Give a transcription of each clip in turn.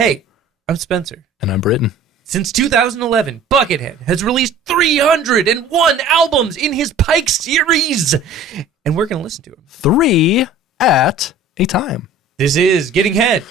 Hey, I'm Spenser. And I'm Britton. Since 2011, Buckethead has released 301 albums in his Pikes series. And we're going to listen to them. 3 at a time. This is Getting Head.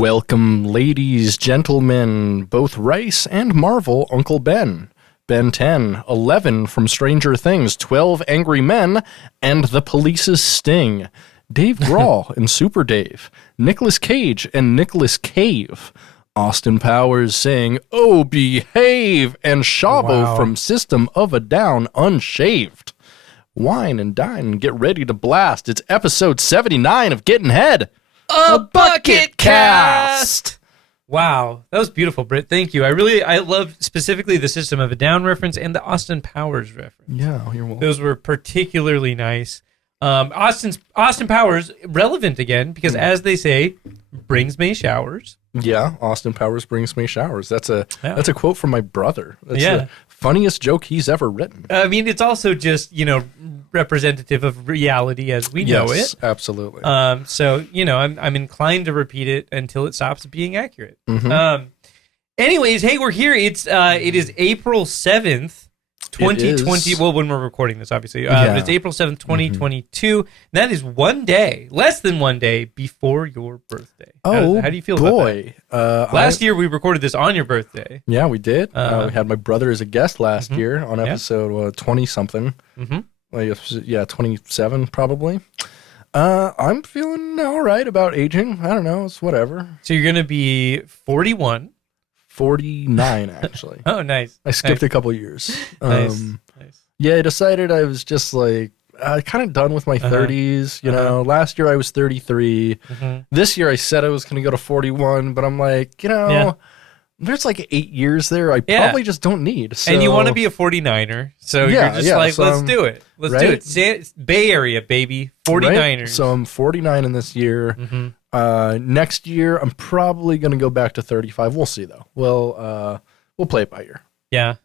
Welcome, ladies, gentlemen, both Rice and Marvel, Uncle Ben. Ben 10, 11 from Stranger Things, 12 Angry Men, and The Police's Sting. Dave Grohl and Super Dave. Nicolas Cage and Nicolas Cave. Austin Powers saying, "Oh, behave!" and Shavo from System of a Down, unshaved. Wine and dine and get ready to blast. It's episode 79 of Getting Head. A Bucketcast! Wow, that was beautiful, Britt. Thank you. I love specifically the System of a Down reference and the Austin Powers reference. Yeah, you're welcome. Those were particularly nice. Austin Powers, relevant again, because as they say, brings me showers. Yeah, Austin Powers brings me showers. That's a quote from my brother. That's the funniest joke he's ever written. I mean, it's also just, representative of reality as we know it. Yes, absolutely. So, I'm inclined to repeat it until it stops being accurate. Mm-hmm. Anyways, hey, we're here. It is April 7th. 2020, well, when we're recording this, obviously. It's April 7th, 2022. Mm-hmm. That is one day, less than one day, before your birthday. How do you feel about that? Last year, we recorded this on your birthday. Yeah, we did. We had my brother as a guest last year on episode 20-something. Mm-hmm. 27, probably. I'm feeling all right about aging. I don't know. It's whatever. So you're going to be 41. 49, actually. Oh, nice. I skipped a couple years. Nice. Yeah, I decided I was just kind of done with my 30s. Last year I was 33. Mm-hmm. This year I said I was going to go to 41, but I'm like, there's 8 years there I probably just don't need. So. And you want to be a 49er, so you're just let's do it. Let's do it. Bay Area, baby. 49ers. Right? So I'm 49 in this year. Mm-hmm. Next year, I'm probably going to go back to 35. We'll see, though. We'll play it by ear. Yeah.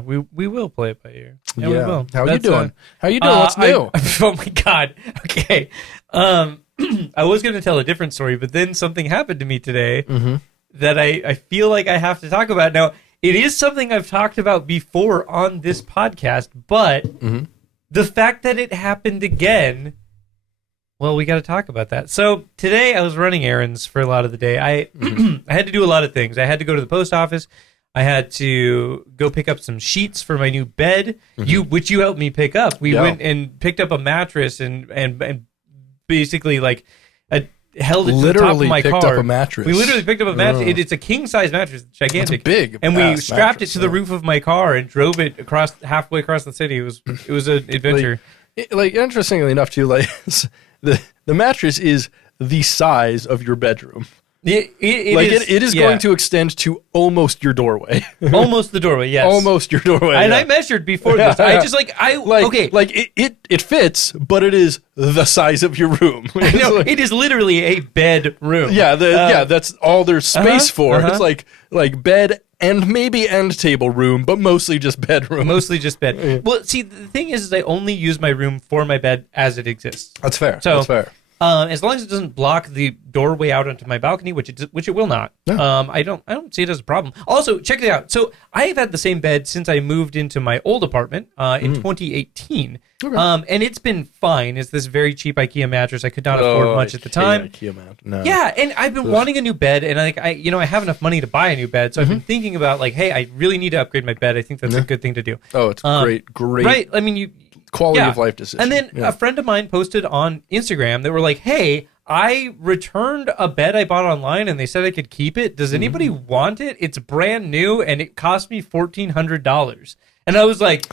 We will play it by ear. Yeah, we will. How you doing? How you doing? What's new? Oh my God. Okay. I was going to tell a different story, but then something happened to me today that I feel like I have to talk about. Now, it is something I've talked about before on this podcast, but the fact that it happened again. Well, we got to talk about that. So today I was running errands for a lot of the day. I had to do a lot of things. I had to go to the post office. I had to go pick up some sheets for my new bed, which you helped me pick up. We went and picked up a mattress and basically held it to the top of my car. Up a mattress. We literally picked up a mattress. It's a king-size mattress, gigantic. It's big. And we strapped it to the roof of my car and drove it halfway across the city. It was an adventure. Interestingly enough, too, the mattress is the size of your bedroom. It is going to extend to almost your doorway. Almost the doorway, yes. Almost your doorway. And I measured before this. It fits, but it is the size of your room. It is literally a bedroom. Yeah, that's all there's space for. It's like bed and maybe end table room, but mostly just bedroom. Mostly just bed. Yeah. Well, see, the thing is I only use my room for my bed as it exists. That's fair. That's fair. As long as it doesn't block the doorway out onto my balcony, which it will not. No. I don't see it as a problem. Also, check it out. So I have had the same bed since I moved into my old apartment in 2018. Okay. And it's been fine. It's this very cheap IKEA mattress. I could not afford much at the time. IKEA mattress. No. Yeah, and I've been wanting a new bed, and I have enough money to buy a new bed, so I've been thinking about hey, I really need to upgrade my bed. I think that's a good thing to do. Oh, it's great. Right? I mean, quality of life decision. And then a friend of mine posted on Instagram that were like, hey, I returned a bed I bought online and they said I could keep it. Does anybody want it? It's brand new and it cost me $1,400. And I was like,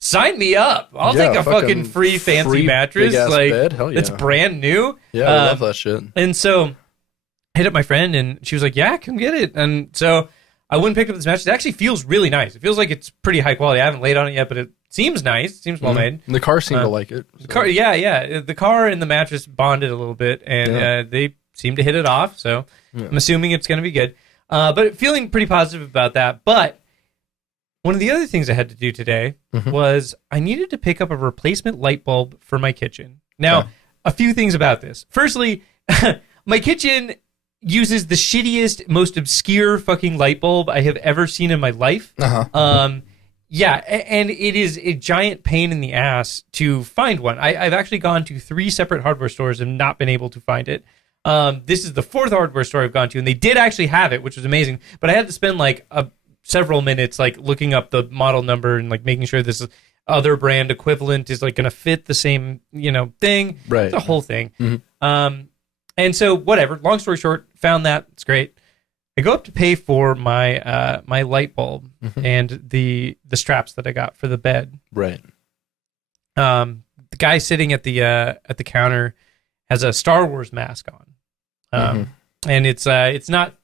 sign me up. I'll take a fucking free fancy mattress. Bed. Hell yeah. It's brand new. Yeah, I love that shit. And so I hit up my friend and she was like, yeah, come get it. And so I went and picked up this mattress. It actually feels really nice. It feels like it's pretty high quality. I haven't laid on it yet, but seems nice. Seems well made. The car seemed to like it. So. The car, yeah. The car and the mattress bonded a little bit, and they seem to hit it off. So I'm assuming it's going to be good. But feeling pretty positive about that. But one of the other things I had to do today was I needed to pick up a replacement light bulb for my kitchen. Now, a few things about this. Firstly, my kitchen uses the shittiest, most obscure fucking light bulb I have ever seen in my life. Yeah, and it is a giant pain in the ass to find one. I've actually gone to 3 separate hardware stores and not been able to find it. This is the 4th hardware store I've gone to, and they did actually have it, which was amazing. But I had to spend like several minutes like looking up the model number and like making sure this other brand equivalent is like going to fit the same thing. Right, it's a whole thing. And so whatever. Long story short, found that. It's great. I go up to pay for my my light bulb and the straps that I got for the bed. Right. The guy sitting at the counter has a Star Wars mask on, and it's not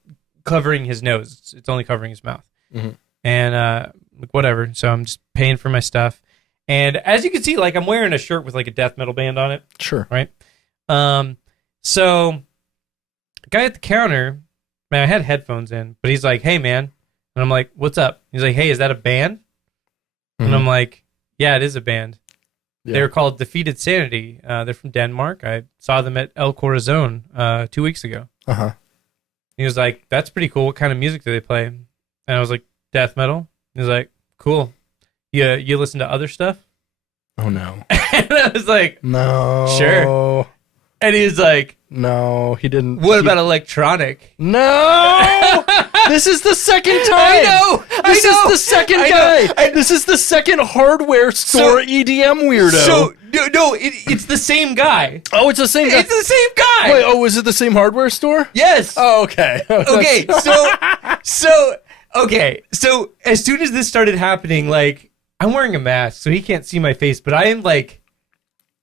covering his nose. It's only covering his mouth. And whatever. So I'm just paying for my stuff, and as you can see, like I'm wearing a shirt with like a death metal band on it. Sure. Right. So the guy at the counter. Man, I had headphones in, but he's like, "Hey, man," and I'm like, "What's up?" He's like, "Hey, is that a band?" And I'm like, "Yeah, it is a band. They're called Defeated Sanity. They're from Denmark. I saw them at El Corazon 2 weeks ago." He was like, "That's pretty cool. What kind of music do they play?" And I was like, "Death metal." He was like, "Cool. You listen to other stuff?" Oh no. And I was like, "No." Sure. And he was like, "No, he didn't." What about electronic? No! This is the second time. I know. This is the second guy. This is the second hardware store EDM weirdo. So no, it's the same guy. Oh, it's the same guy. It's the same guy. Wait, is it the same hardware store? Yes. Oh, okay. Okay. So as soon as this started happening, like I'm wearing a mask, so he can't see my face, but I am like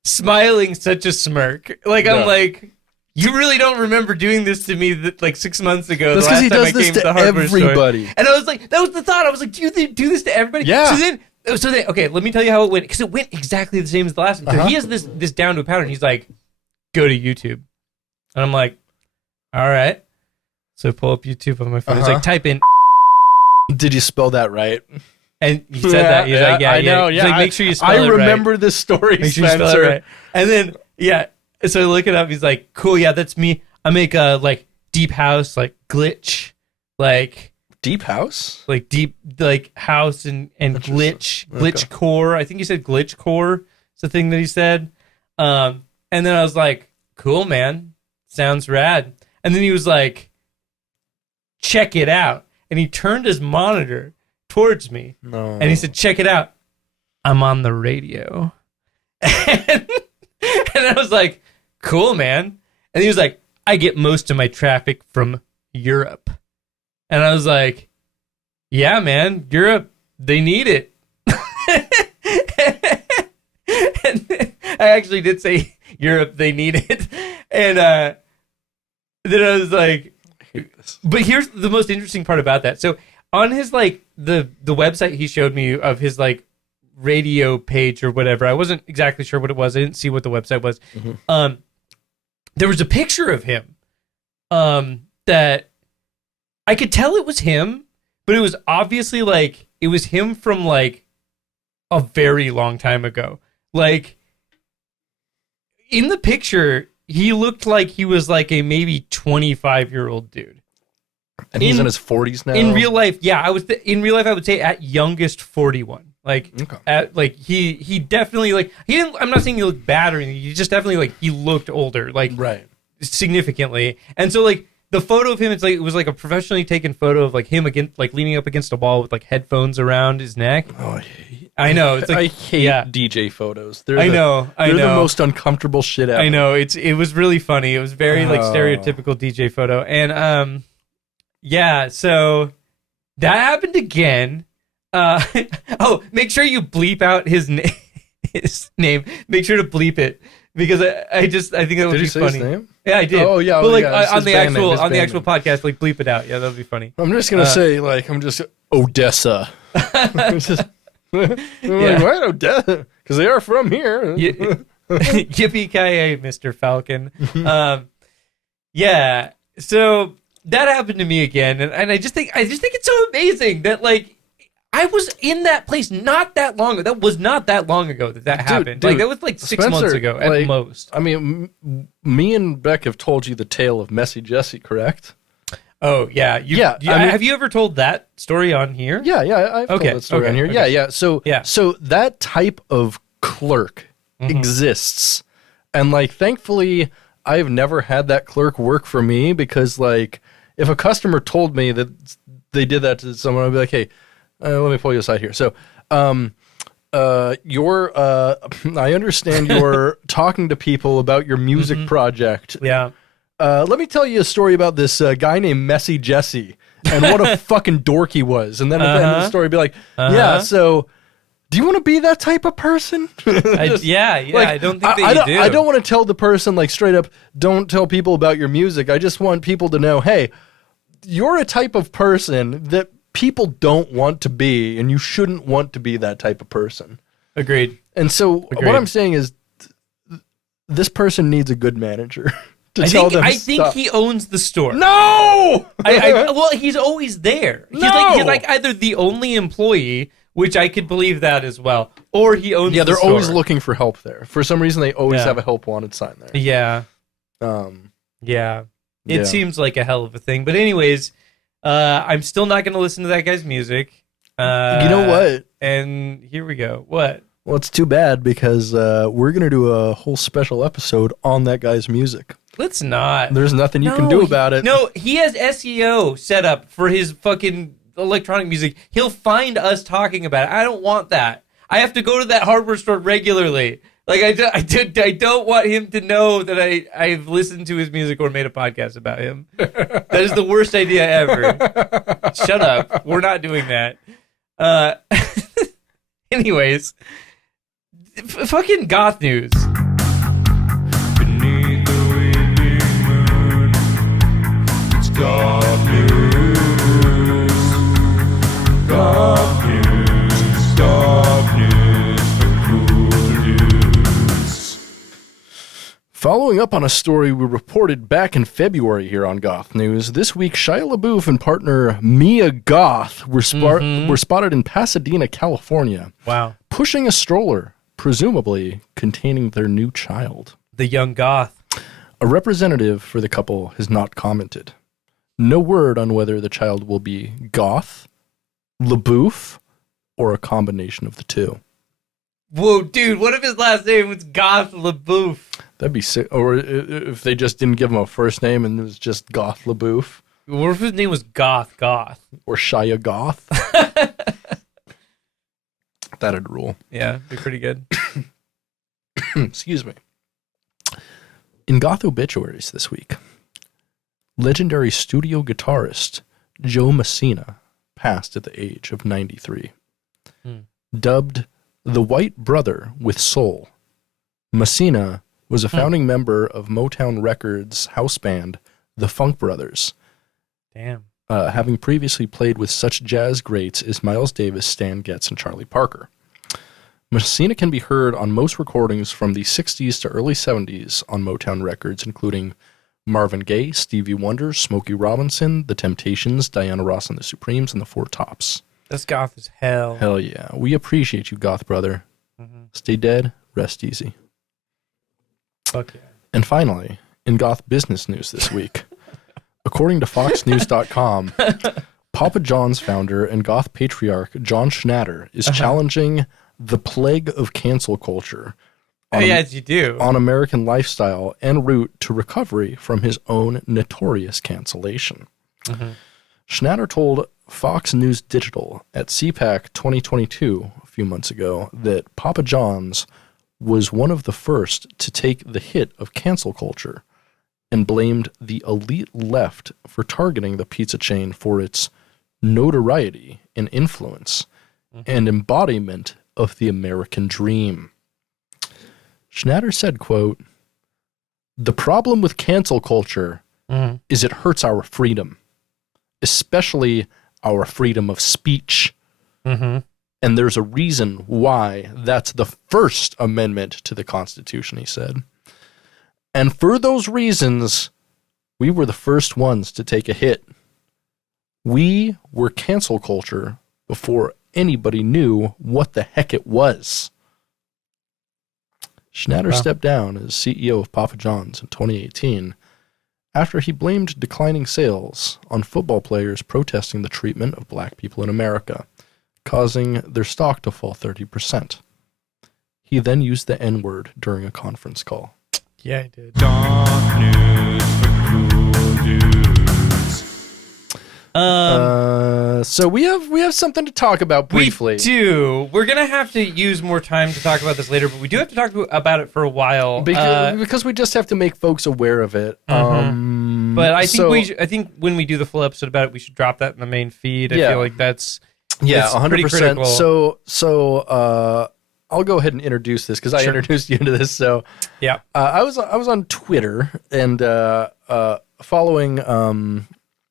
smiling such a smirk. Like I'm like, you really don't remember doing this to me like 6 months ago. That's because he does this to everybody. And I was like, that was the thought. I was like, do you do this to everybody? Yeah. So then, okay, let me tell you how it went, because it went exactly the same as the last one. So he has this down to a pattern. He's like, go to YouTube, and I'm like, all right. So I pull up YouTube on my phone. He's like, type in. Did you spell that right? And he said that. He's like, yeah, I know. He's like, make sure you spell it right. I remember this story, Make sure you spell it right. And then, so I look it up. He's like, cool, yeah, that's me. I make like deep house, like glitch, like deep house, like deep, like house and glitch core. I think he said glitch core. It's the thing that he said. And then I was like, cool, man, sounds rad. And then he was like, check it out. And he turned his monitor towards me. No. And he said, check it out. I'm on the radio. And I was like, cool, man. And he was like, I get most of my traffic from Europe. And I was like, yeah, man, Europe, they need it. And I actually did say Europe, they need it. And then I was like, but here's the most interesting part about that. So on his like the website he showed me of his like radio page or whatever, I wasn't exactly sure what it was. I didn't see what the website was. There was a picture of him that I could tell it was him, but it was obviously like it was him from like a very long time ago. Like in the picture, he looked like he was like a maybe 25-year-old dude. And he's in his 40s now? In real life, yeah. In real life, I would say at youngest 41. Like, at like he definitely like he didn't. I'm not saying he looked bad or anything. He just definitely like he looked older, like significantly. And so like the photo of him, it was like a professionally taken photo of like him against like leaning up against a wall with like headphones around his neck. Oh, I know. It's like I hate DJ photos. I know. They're the most uncomfortable shit ever. I know. It was really funny. It was very like stereotypical DJ photo, and yeah. So that happened again. Make sure you bleep out his name. His name. Make sure to bleep it because I think that would be funny. His name? Yeah, I did. Oh yeah. But like on the actual podcast, like bleep it out. Yeah, that would be funny. I'm just gonna say Odessa. Like, why Odessa? Because they are from here. Yippee-ki-yay, Mr. Falcon. Yeah. So that happened to me again, and I just think it's so amazing that like I was in that place not that long ago. That was not that long ago that happened. Dude, like that was like 6 months ago at most. I mean, me and Beck have told you the tale of Messy Jesse, correct? Oh yeah, have you ever told that story on here? Yeah, I've told that story on here. Okay. Yeah. So that type of clerk exists, and like thankfully, I've never had that clerk work for me because like if a customer told me that they did that to someone, I'd be like, hey, let me pull you aside here. So, I understand you're talking to people about your music project. Yeah. Let me tell you a story about this guy named Messy Jesse and what a fucking dork he was. And then at the end of the story, be like, yeah, so do you want to be that type of person? I don't think that you do. I don't want to tell the person like straight up, don't tell people about your music. I just want people to know, hey, you're a type of person that people don't want to be, and you shouldn't want to be that type of person. Agreed. And so what I'm saying is this person needs a good manager. I think he owns the store. No! Well, he's always there. He's like either the only employee, which I could believe that as well, or he owns the store. Yeah, they're always looking for help there. For some reason, they always have a help wanted sign there. Yeah. It seems like a hell of a thing. But anyways, I'm still not going to listen to that guy's music. You know what? And here we go. What? Well, it's too bad because we're going to do a whole special episode on that guy's music. Let's not. There's nothing you can do about it. No, he has SEO set up for his fucking electronic music. He'll find us talking about it. I don't want that. I have to go to that hardware store regularly. Like I don't want him to know that I've listened to his music or made a podcast about him. That is the worst idea ever. Shut up. We're not doing that. Anyways, fucking goth news. Beneath the waning moon, it's goth news. Goth news. Goth news for cool dudes. Following up on a story we reported back in February here on Goth News, this week Shia LaBeouf and partner Mia Goth were spotted in Pasadena, California. Wow. Pushing a stroller, presumably containing their new child. The young goth. A representative for the couple has not commented. No word on whether the child will be Goth, LaBeouf, or a combination of the two. Whoa, dude, what if his last name was Goth LaBeouf? That'd be sick. Or if they just didn't give him a first name and it was just Goth LaBeouf. What if his name was Goth? Or Shia Goth. That'd rule. Yeah, be pretty good. Excuse me. In Goth obituaries this week, legendary studio guitarist Joe Messina passed at the age of 93. Dubbed the White Brother with Soul, Messina was a founding member of Motown Records house band, the Funk Brothers. Damn. Having previously played with such jazz greats as Miles Davis, Stan Getz, and Charlie Parker. Messina can be heard on most recordings from the 60s to early 70s on Motown Records, including Marvin Gaye, Stevie Wonder, Smokey Robinson, The Temptations, Diana Ross and the Supremes, and the Four Tops. That's goth as hell. Hell yeah. We appreciate you, Goth brother. Stay dead, rest easy. Fuck yeah. And finally, in Goth business news this week, according to FoxNews.com, Papa John's founder and Goth patriarch John Schnatter is challenging the plague of cancel culture on American lifestyle en route to recovery from his own notorious cancellation. Schnatter told Fox News Digital at CPAC 2022 a few months ago that Papa John's was one of the first to take the hit of cancel culture and blamed the elite left for targeting the pizza chain for its notoriety and influence and embodiment of the American dream. Schnatter said, quote, "The problem with cancel culture is it hurts our freedom, especially our freedom of speech. And there's a reason why that's the First Amendment to the Constitution, he said. And for those reasons, we were the first ones to take a hit. We were cancel culture before anybody knew what the heck it was. Schnatter stepped down as CEO of Papa John's in 2018 after he blamed declining sales on football players protesting the treatment of black people in America, causing their stock to fall 30%. He then used the N-word during a conference call. Yeah, I did. Dark news for cool dudes. So we have something to talk about briefly. We do. We're going to have to use more time to talk about this later, but we do have to talk about it for a while. Because we just have to make folks aware of it. But I think I think when we do the full episode about it, we should drop that in the main feed. I feel like that's 100%. So I'll go ahead and introduce this because I introduced you into this. So yeah, I was on Twitter and following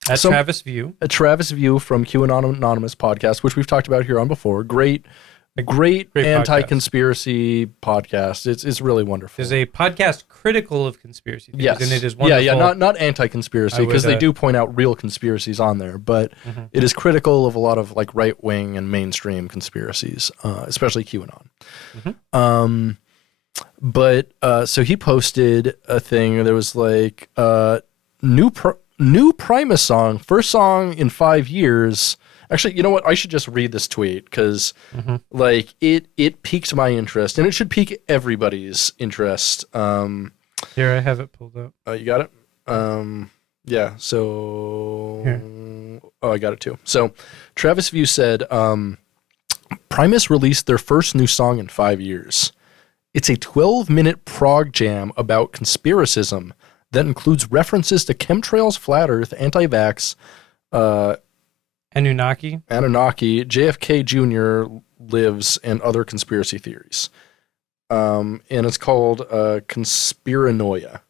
Travis View, a Travis View from QAnon Anonymous podcast, which we've talked about here on before. Great anti-conspiracy podcast. It's really wonderful. There's a podcast critical of conspiracy theories, and it is wonderful. Yeah, not anti-conspiracy, because they do point out real conspiracies on there, but it is critical of a lot of like right-wing and mainstream conspiracies, especially QAnon. So he posted a thing. There was like new Primus song, first song in 5 years. Actually, you know what? I should just read this tweet because, like, it piqued my interest, and it should pique everybody's interest. Here, I have it pulled up. You got it? Yeah. So, Here. I got it too. So, Travis View said, Primus released their first new song in 5 years. It's a 12-minute prog jam about conspiracism that includes references to chemtrails, flat Earth, anti-vax, Anunnaki, JFK Jr. lives, and other conspiracy theories. And it's called Conspiranoia.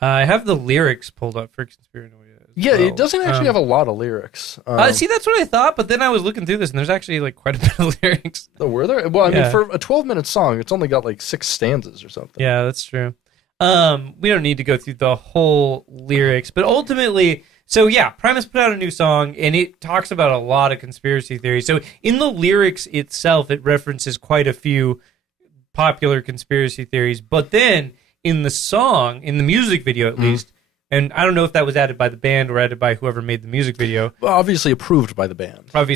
I have the lyrics pulled up for Conspiranoia. It doesn't actually have a lot of lyrics. See, that's what I thought, but then I was looking through this, and there's actually like quite a bit of lyrics. Oh, were there? Well, I mean, for a 12-minute song, it's only got like 6 stanzas or something. Yeah, that's true. We don't need to go through the whole lyrics, but ultimately... So yeah, Primus put out a new song, and it talks about a lot of conspiracy theories. So in the lyrics itself, it references quite a few popular conspiracy theories. But then in the song, in the music video at least, and I don't know if that was added by the band or added by whoever made the music video. Well, obviously approved by the band. But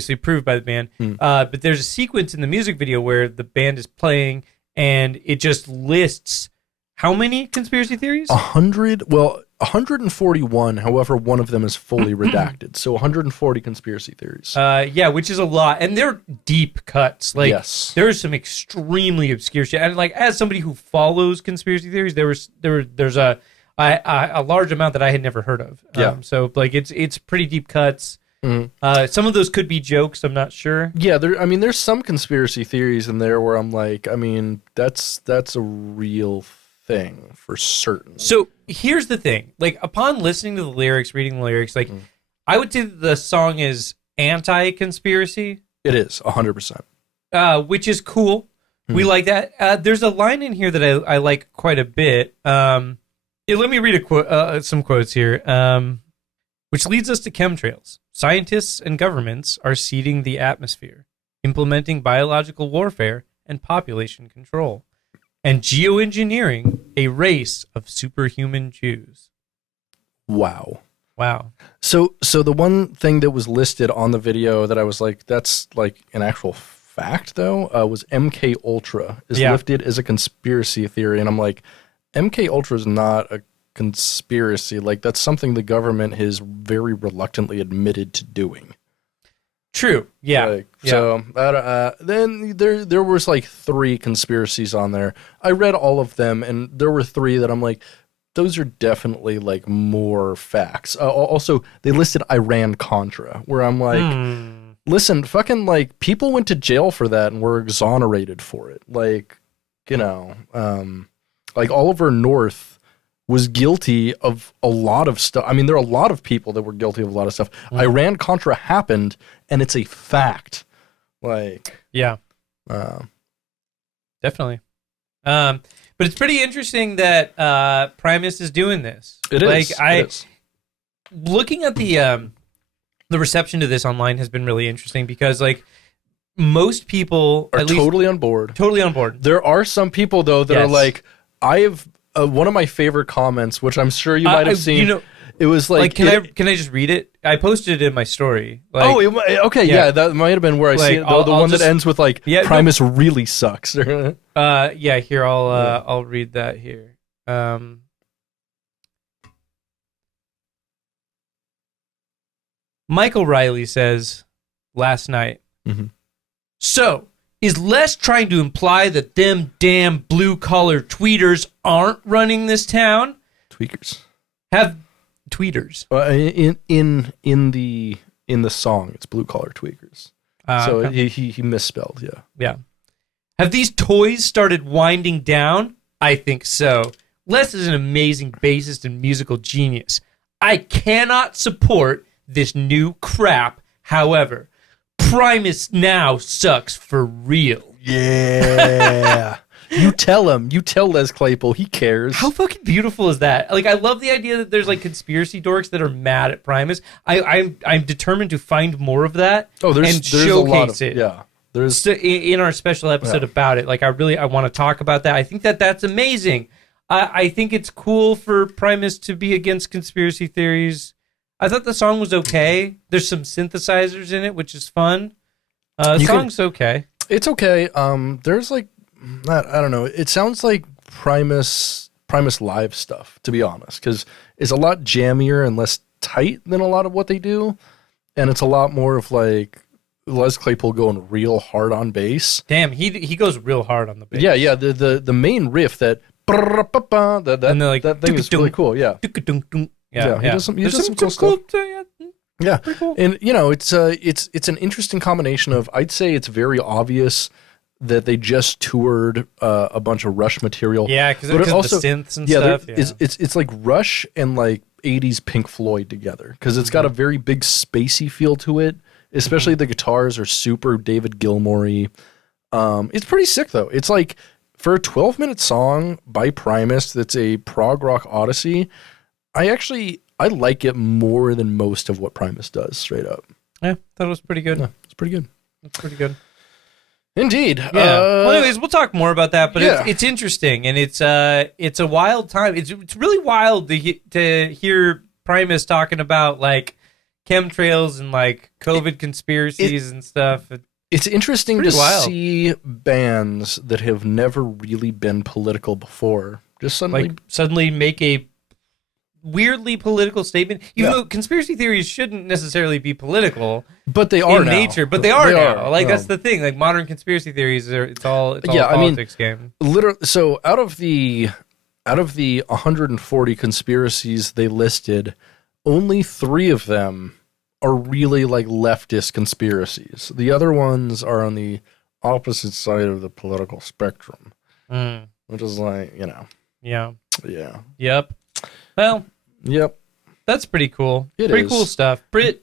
there's a sequence in the music video where the band is playing, and it just lists how many conspiracy theories? 141, however, one of them is fully redacted. So 140 conspiracy theories. Yeah, which is a lot. And they're deep cuts. Like, yes. There's some extremely obscure shit. And like, as somebody who follows conspiracy theories, there's a large amount that I had never heard of. So like, it's pretty deep cuts. Some of those could be jokes. I'm not sure. Yeah, there's some conspiracy theories in there where I'm like, I mean, that's a real thing for certain. So here's the thing. Like, upon listening to the lyrics, reading the lyrics, like, I would say that the song is anti-conspiracy. It is 100%. Which is cool. We like that. There's a line in here that I like quite a bit. Let me read some quotes here. Which leads us to chemtrails. Scientists and governments are seeding the atmosphere, implementing biological warfare and population control, and geoengineering a race of superhuman Jews. Wow. So the one thing that was listed on the video that I was like, that's like an actual fact though, was MK Ultra is listed as a conspiracy theory, and I'm like, MK Ultra is not a conspiracy. Like, that's something the government has very reluctantly admitted to doing. True. Yeah. So then there was like 3 conspiracies on there. I read all of them, and there were 3 that I'm like, those are definitely like more facts. Also, they listed Iran-Contra, where I'm like, listen, fucking like people went to jail for that and were exonerated for it. Like, you know, like Oliver North was guilty of a lot of stuff. I mean, there are a lot of people that were guilty of a lot of stuff. Iran-Contra happened, and it's a fact. Like, Yeah, uh, definitely. But it's pretty interesting that Primus is doing this. it is. It is. Looking at the reception to this online has been really interesting because like most people Are at least totally on board. totally on board. There are some people though that are Yes. like, I have one of my favorite comments, which I'm sure you might have seen. You know, it was like, can I just read it? I posted it in my story. Like, okay, yeah, that might have been where I Like, see it. The I'll one just- that ends with like, Yeah, no. Primus really sucks. yeah, here I'll read that here. Michael Riley says last night. Mhm. So, is Les trying to imply that them damn blue-collar tweeters aren't running this town? Tweakers. Have tweeters. In the song, it's blue collar tweakers. So Okay. he misspelled. Yeah. Yeah. Have these toys started winding down? I think so. Les is an amazing bassist and musical genius. I cannot support this new crap. However, Primus now sucks for real. Yeah. You tell him. You tell Les Claypool. He cares. How fucking beautiful is that? Like, I love the idea that there's like conspiracy dorks that are mad at Primus. I'm determined to find more of that. Oh, and there's a lot showcase of it. yeah. There's So in our special episode about it, like I want to talk about that. I think that's amazing. I think it's cool for Primus to be against conspiracy theories. I thought the song was okay. There's some synthesizers in it, which is fun. The song's okay. It's okay. There's like, I don't know. It sounds like Primus live stuff, to be honest, because it's a lot jammier and less tight than a lot of what they do, and it's a lot more of like Les Claypool going real hard on bass. Damn, he goes real hard on the bass. Yeah. The main riff that And they're like, that thing is really cool. Yeah. Yeah, He does some There's cool stuff. Yeah, Pretty cool. and you know, it's an interesting combination of. I'd say it's very obvious that they just toured a bunch of Rush material. Yeah, because But of it the also- synths and Yeah, stuff. it's like Rush and like 80s Pink Floyd together because it's got a very big spacey feel to it. Especially the guitars are super David Gilmour-y. It's pretty sick though. It's like for a 12-minute song by Primus that's a prog rock odyssey. I like it more than most of what Primus does, straight up. Yeah, that was pretty good. Yeah, it's pretty good. That's pretty good. Indeed. Yeah. Well, anyways, we'll talk more about that, but yeah. it's interesting, and it's a wild time. It's really wild to hear Primus talking about like chemtrails and like COVID conspiracies and stuff. It's interesting to wild. see bands that have never really been political before just Suddenly make a weirdly political statement, even Yeah. though conspiracy theories shouldn't necessarily be political but they are in now. nature, but they are now. Like yeah. that's the thing. Like modern conspiracy theories are it's all Yeah, a I mean, politics game. Literally, so out of the 140 conspiracies they listed, only 3 of them are really like leftist conspiracies. The other ones are on the opposite side of the political spectrum, which is like, you know, Yeah. yeah, Yep. Well, yep. that's pretty cool. It Pretty is. cool stuff. Britt,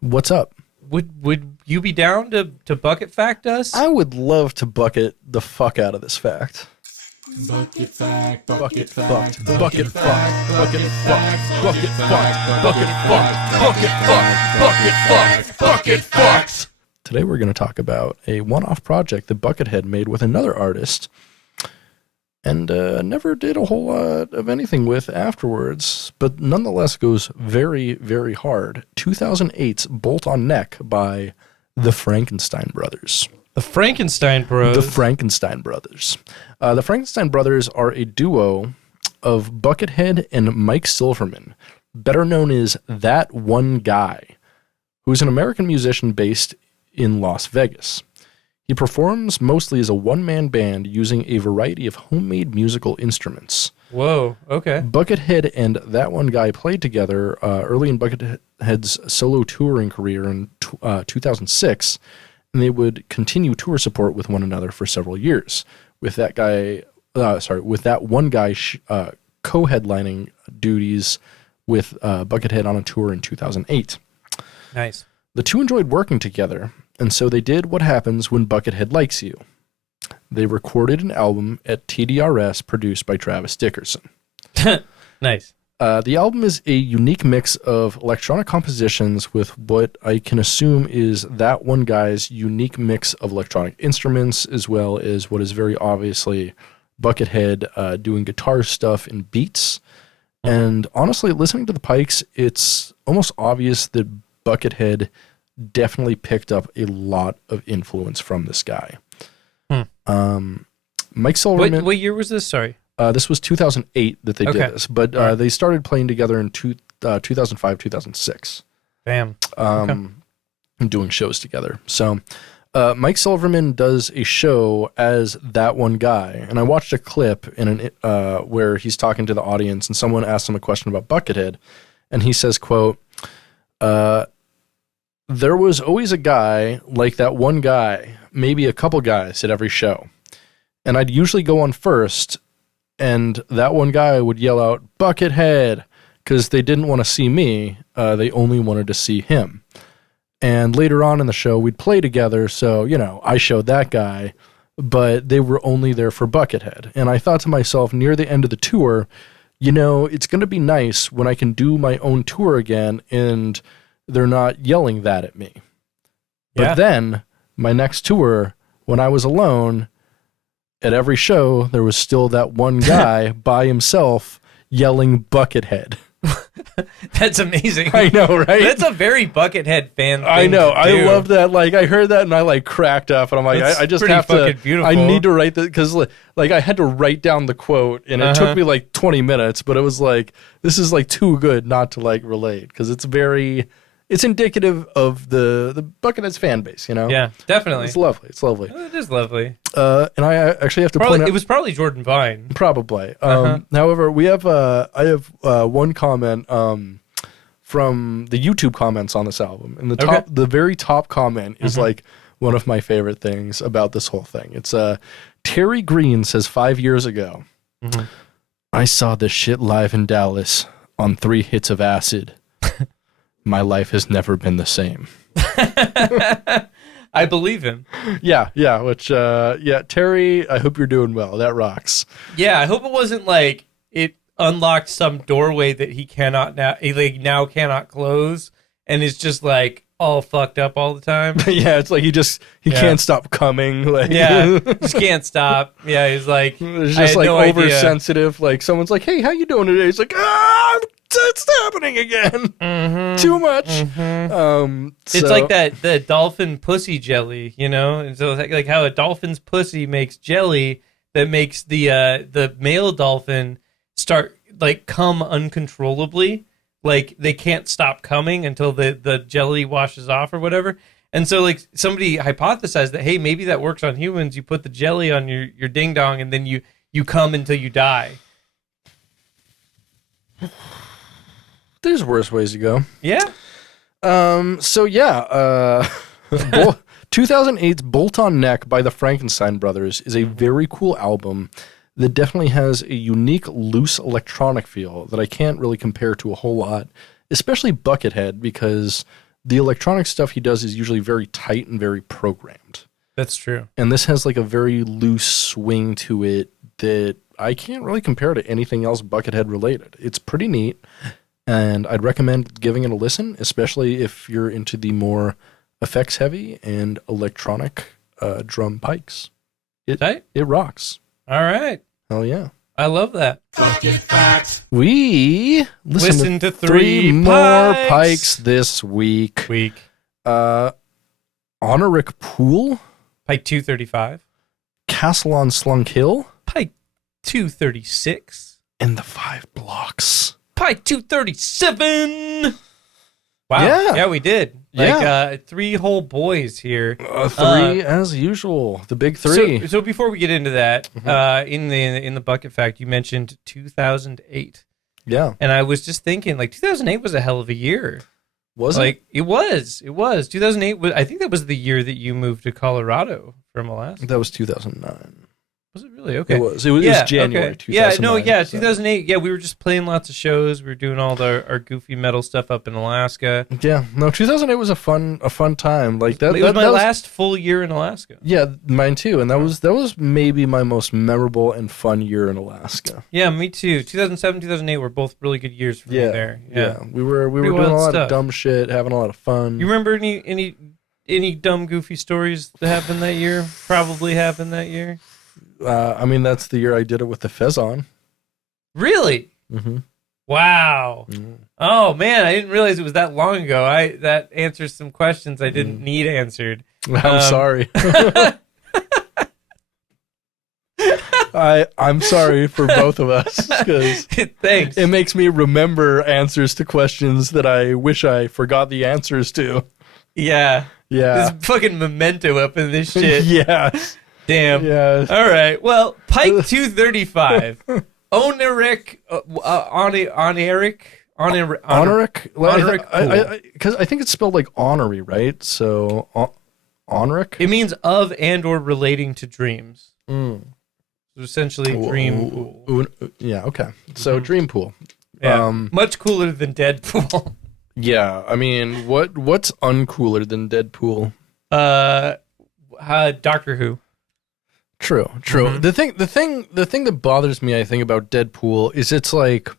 What's up? would you be down to bucket fact us? I would love to bucket the fuck out of this fact. Bucket fact, Bucket fucked. Bucket fucked. Bucket fucked. Bucket fucked. Bucket fucked. Bucket fucked. Bucket fucked. Bucket fucked. Today we're going to talk about a one-off project that Buckethead made with another artist and never did a whole lot of anything with afterwards, but nonetheless goes very, very hard. 2008's Bolt-on Neck by the Frankenstein Brothers. The Frankenstein Bros. The Frankenstein Brothers. The Frankenstein Brothers are a duo of Buckethead and Mike Silverman, better known as That One Guy, who's an American musician based in Las Vegas. He performs mostly as a one-man band using a variety of homemade musical instruments. Whoa. Okay. Buckethead and That One Guy played together early in Buckethead's solo touring career in 2006, and they would continue tour support with one another for several years. With that one guy co-headlining duties with Buckethead on a tour in 2008. Nice. The two enjoyed working together, And so they did what happens when Buckethead likes you. They recorded an album at TDRS produced by Travis Dickerson. Nice. The album is a unique mix of electronic compositions with what I can assume is that one guy's unique mix of electronic instruments, as well as what is very obviously Buckethead doing guitar stuff and beats. And honestly, listening to the Pikes, it's almost obvious that Buckethead definitely picked up a lot of influence from this guy. Mike Silverman. What year was this? Sorry. This was 2008 that they did this, but they started playing together in 2005, 2006. Bam. Doing shows together. So Mike Silverman does a show as that one guy, and I watched a clip in where he's talking to the audience, and someone asked him a question about Buckethead, and he says, quote, there was always a guy like that one guy, maybe a couple guys at every show, and I'd usually go on first, and that one guy would yell out, Buckethead, because they didn't want to see me. They only wanted to see him. And later on in the show, we'd play together. So, I showed that guy, but they were only there for Buckethead. And I thought to myself, near the end of the tour, it's going to be nice when I can do my own tour again and they're not yelling that at me. But then, my next tour, when I was alone, at every show, there was still that one guy by himself yelling Buckethead. That's amazing. I know, right? That's a very Buckethead fan thing. I know. To do. I love that. Like, I heard that and I cracked up, and I'm like, I just have to. Beautiful. I need to write that because I had to write down the quote, and it took me like 20 minutes, but it was like, this is like too good not to like relate because it's indicative of the Buckethead's fan base, Yeah, definitely. It's lovely. It's lovely. It is lovely. And I actually have to point out... It was probably Jordan Vine. Probably. However, I have one comment from the YouTube comments on this album. And the very top comment is like one of my favorite things about this whole thing. It's Terry Green says 5 years ago, I saw this shit live in Dallas on 3 hits of acid. My life has never been the same. I believe him. Yeah, Terry, I hope you're doing well. That rocks. Yeah, I hope it wasn't like it unlocked some doorway that he now cannot close, and it's just like all fucked up all the time. Yeah, it's like he can't stop coming. Like, just can't stop. Yeah, he's like, it's just like oversensitive. Like someone's like, "Hey, how you doing today?" He's like, it's happening again. Too much. It's like the dolphin pussy jelly, and so like how a dolphin's pussy makes jelly that makes the male dolphin start like come uncontrollably, like they can't stop coming until the jelly washes off or whatever. And so like somebody hypothesized that, hey, maybe that works on humans. You put the jelly on your ding dong and then you come until you die. There's worse ways to go. Yeah. 2008's Bolt-on Neck by the Frankenstein Brothers is a very cool album that definitely has a unique, loose electronic feel that I can't really compare to a whole lot, especially Buckethead, because the electronic stuff he does is usually very tight and very programmed. That's true. And this has like a very loose swing to it that I can't really compare to anything else Buckethead related. It's pretty neat. And I'd recommend giving it a listen, especially if you're into the more effects heavy and electronic drum pikes. It rocks. All right. Hell yeah. I love that. Bucket Fact. We listen to three more pikes this week. Oneiric Pool. Pike 235. Castle on Slunk Hill. Pike 236. And the 5 Blocks. Pike 237. Wow. Yeah, we did. Like 3 whole boys here. 3 as usual. The big 3. So before we get into that, in the bucket fact, you mentioned 2008. Yeah. And I was just thinking, like, 2008 was a hell of a year. Was it? Like, it was. 2008 was. I think that was the year that you moved to Colorado from Alaska. That was 2009. Was it really? Okay. It was January 2009. Yeah, no, so. 2008. Yeah, we were just playing lots of shows. We were doing all our goofy metal stuff up in Alaska. Yeah, no, 2008 was a fun time. Like that. It was my last full year in Alaska. Yeah, mine too. And that was maybe my most memorable and fun year in Alaska. Yeah, me too. 2007, 2008 were both really good years for me there. Yeah. We were doing a lot of dumb shit, having a lot of fun. You remember any dumb goofy stories that happened that year? Probably happened that year. I mean, that's the year I did it with the fez on. Really? Mm-hmm. Wow. Mm-hmm. Oh man, I didn't realize it was that long ago. That answers some questions I didn't need answered. I'm sorry. I'm sorry for both of us. Thanks. It makes me remember answers to questions that I wish I forgot the answers to. Yeah. Yeah. This fucking memento up in this shit. Yeah. Damn. Yeah. All right. Well, Pike 235. Oneiric. Because I think it's spelled like honorary, right? So Oneiric. It means of and or relating to dreams. Mm. So essentially, dream pool. Yeah. Okay. So dream pool. Yeah. Much cooler than Deadpool. Yeah. I mean, what's uncooler than Deadpool? Doctor Who. True. Mm-hmm. The thing that bothers me, I think, about Deadpool is it's like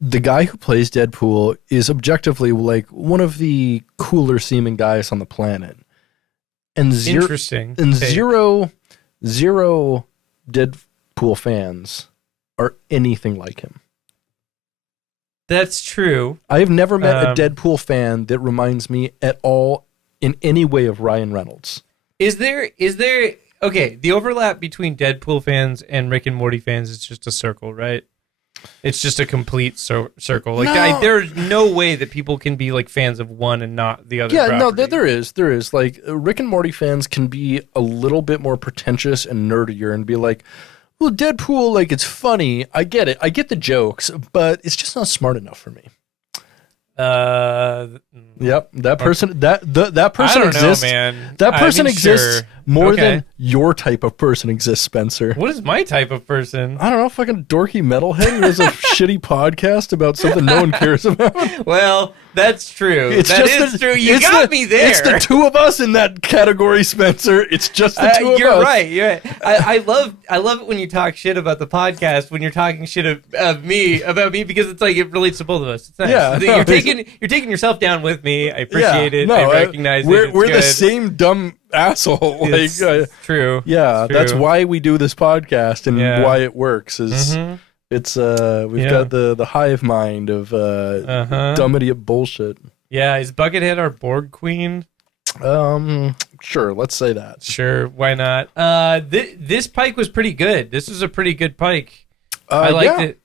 the guy who plays Deadpool is objectively like one of the cooler seeming guys on the planet, and Interesting. And zero Deadpool fans are anything like him. That's true. I have never met a Deadpool fan that reminds me at all in any way of Ryan Reynolds. Is there okay, the overlap between Deadpool fans and Rick and Morty fans is just a circle, right? It's just a complete circle. Like there's no way that people can be like fans of one and not the other. Yeah, property. no, there is. Like Rick and Morty fans can be a little bit more pretentious and nerdier and be like, well, Deadpool, like it's funny. I get it. I get the jokes, but it's just not smart enough for me. Yep, that person that person exists. Man. That person exists sure. more than your type of person exists, Spenser. What is my type of person? I don't know, fucking dorky metalhead who has a shitty podcast about something no one cares about. Well, that's true. That is true. You got me there. It's the two of us in that category, Spenser. It's just the two of us. You're right. I love it when you talk shit about the podcast, when you're talking shit about me, because it's like it relates to both of us. It's nice. Yeah, you're taking yourself down with me. I appreciate it. No, I recognize it. We're the same dumb asshole. It's true. Yeah, it's true. that's why we do this podcast and why it works. Is it's we've got the hive mind of dumb idiot bullshit. Yeah, is Buckethead our Borg queen? Sure, let's say that. Sure, why not? This pike was pretty good. This is a pretty good pike. I liked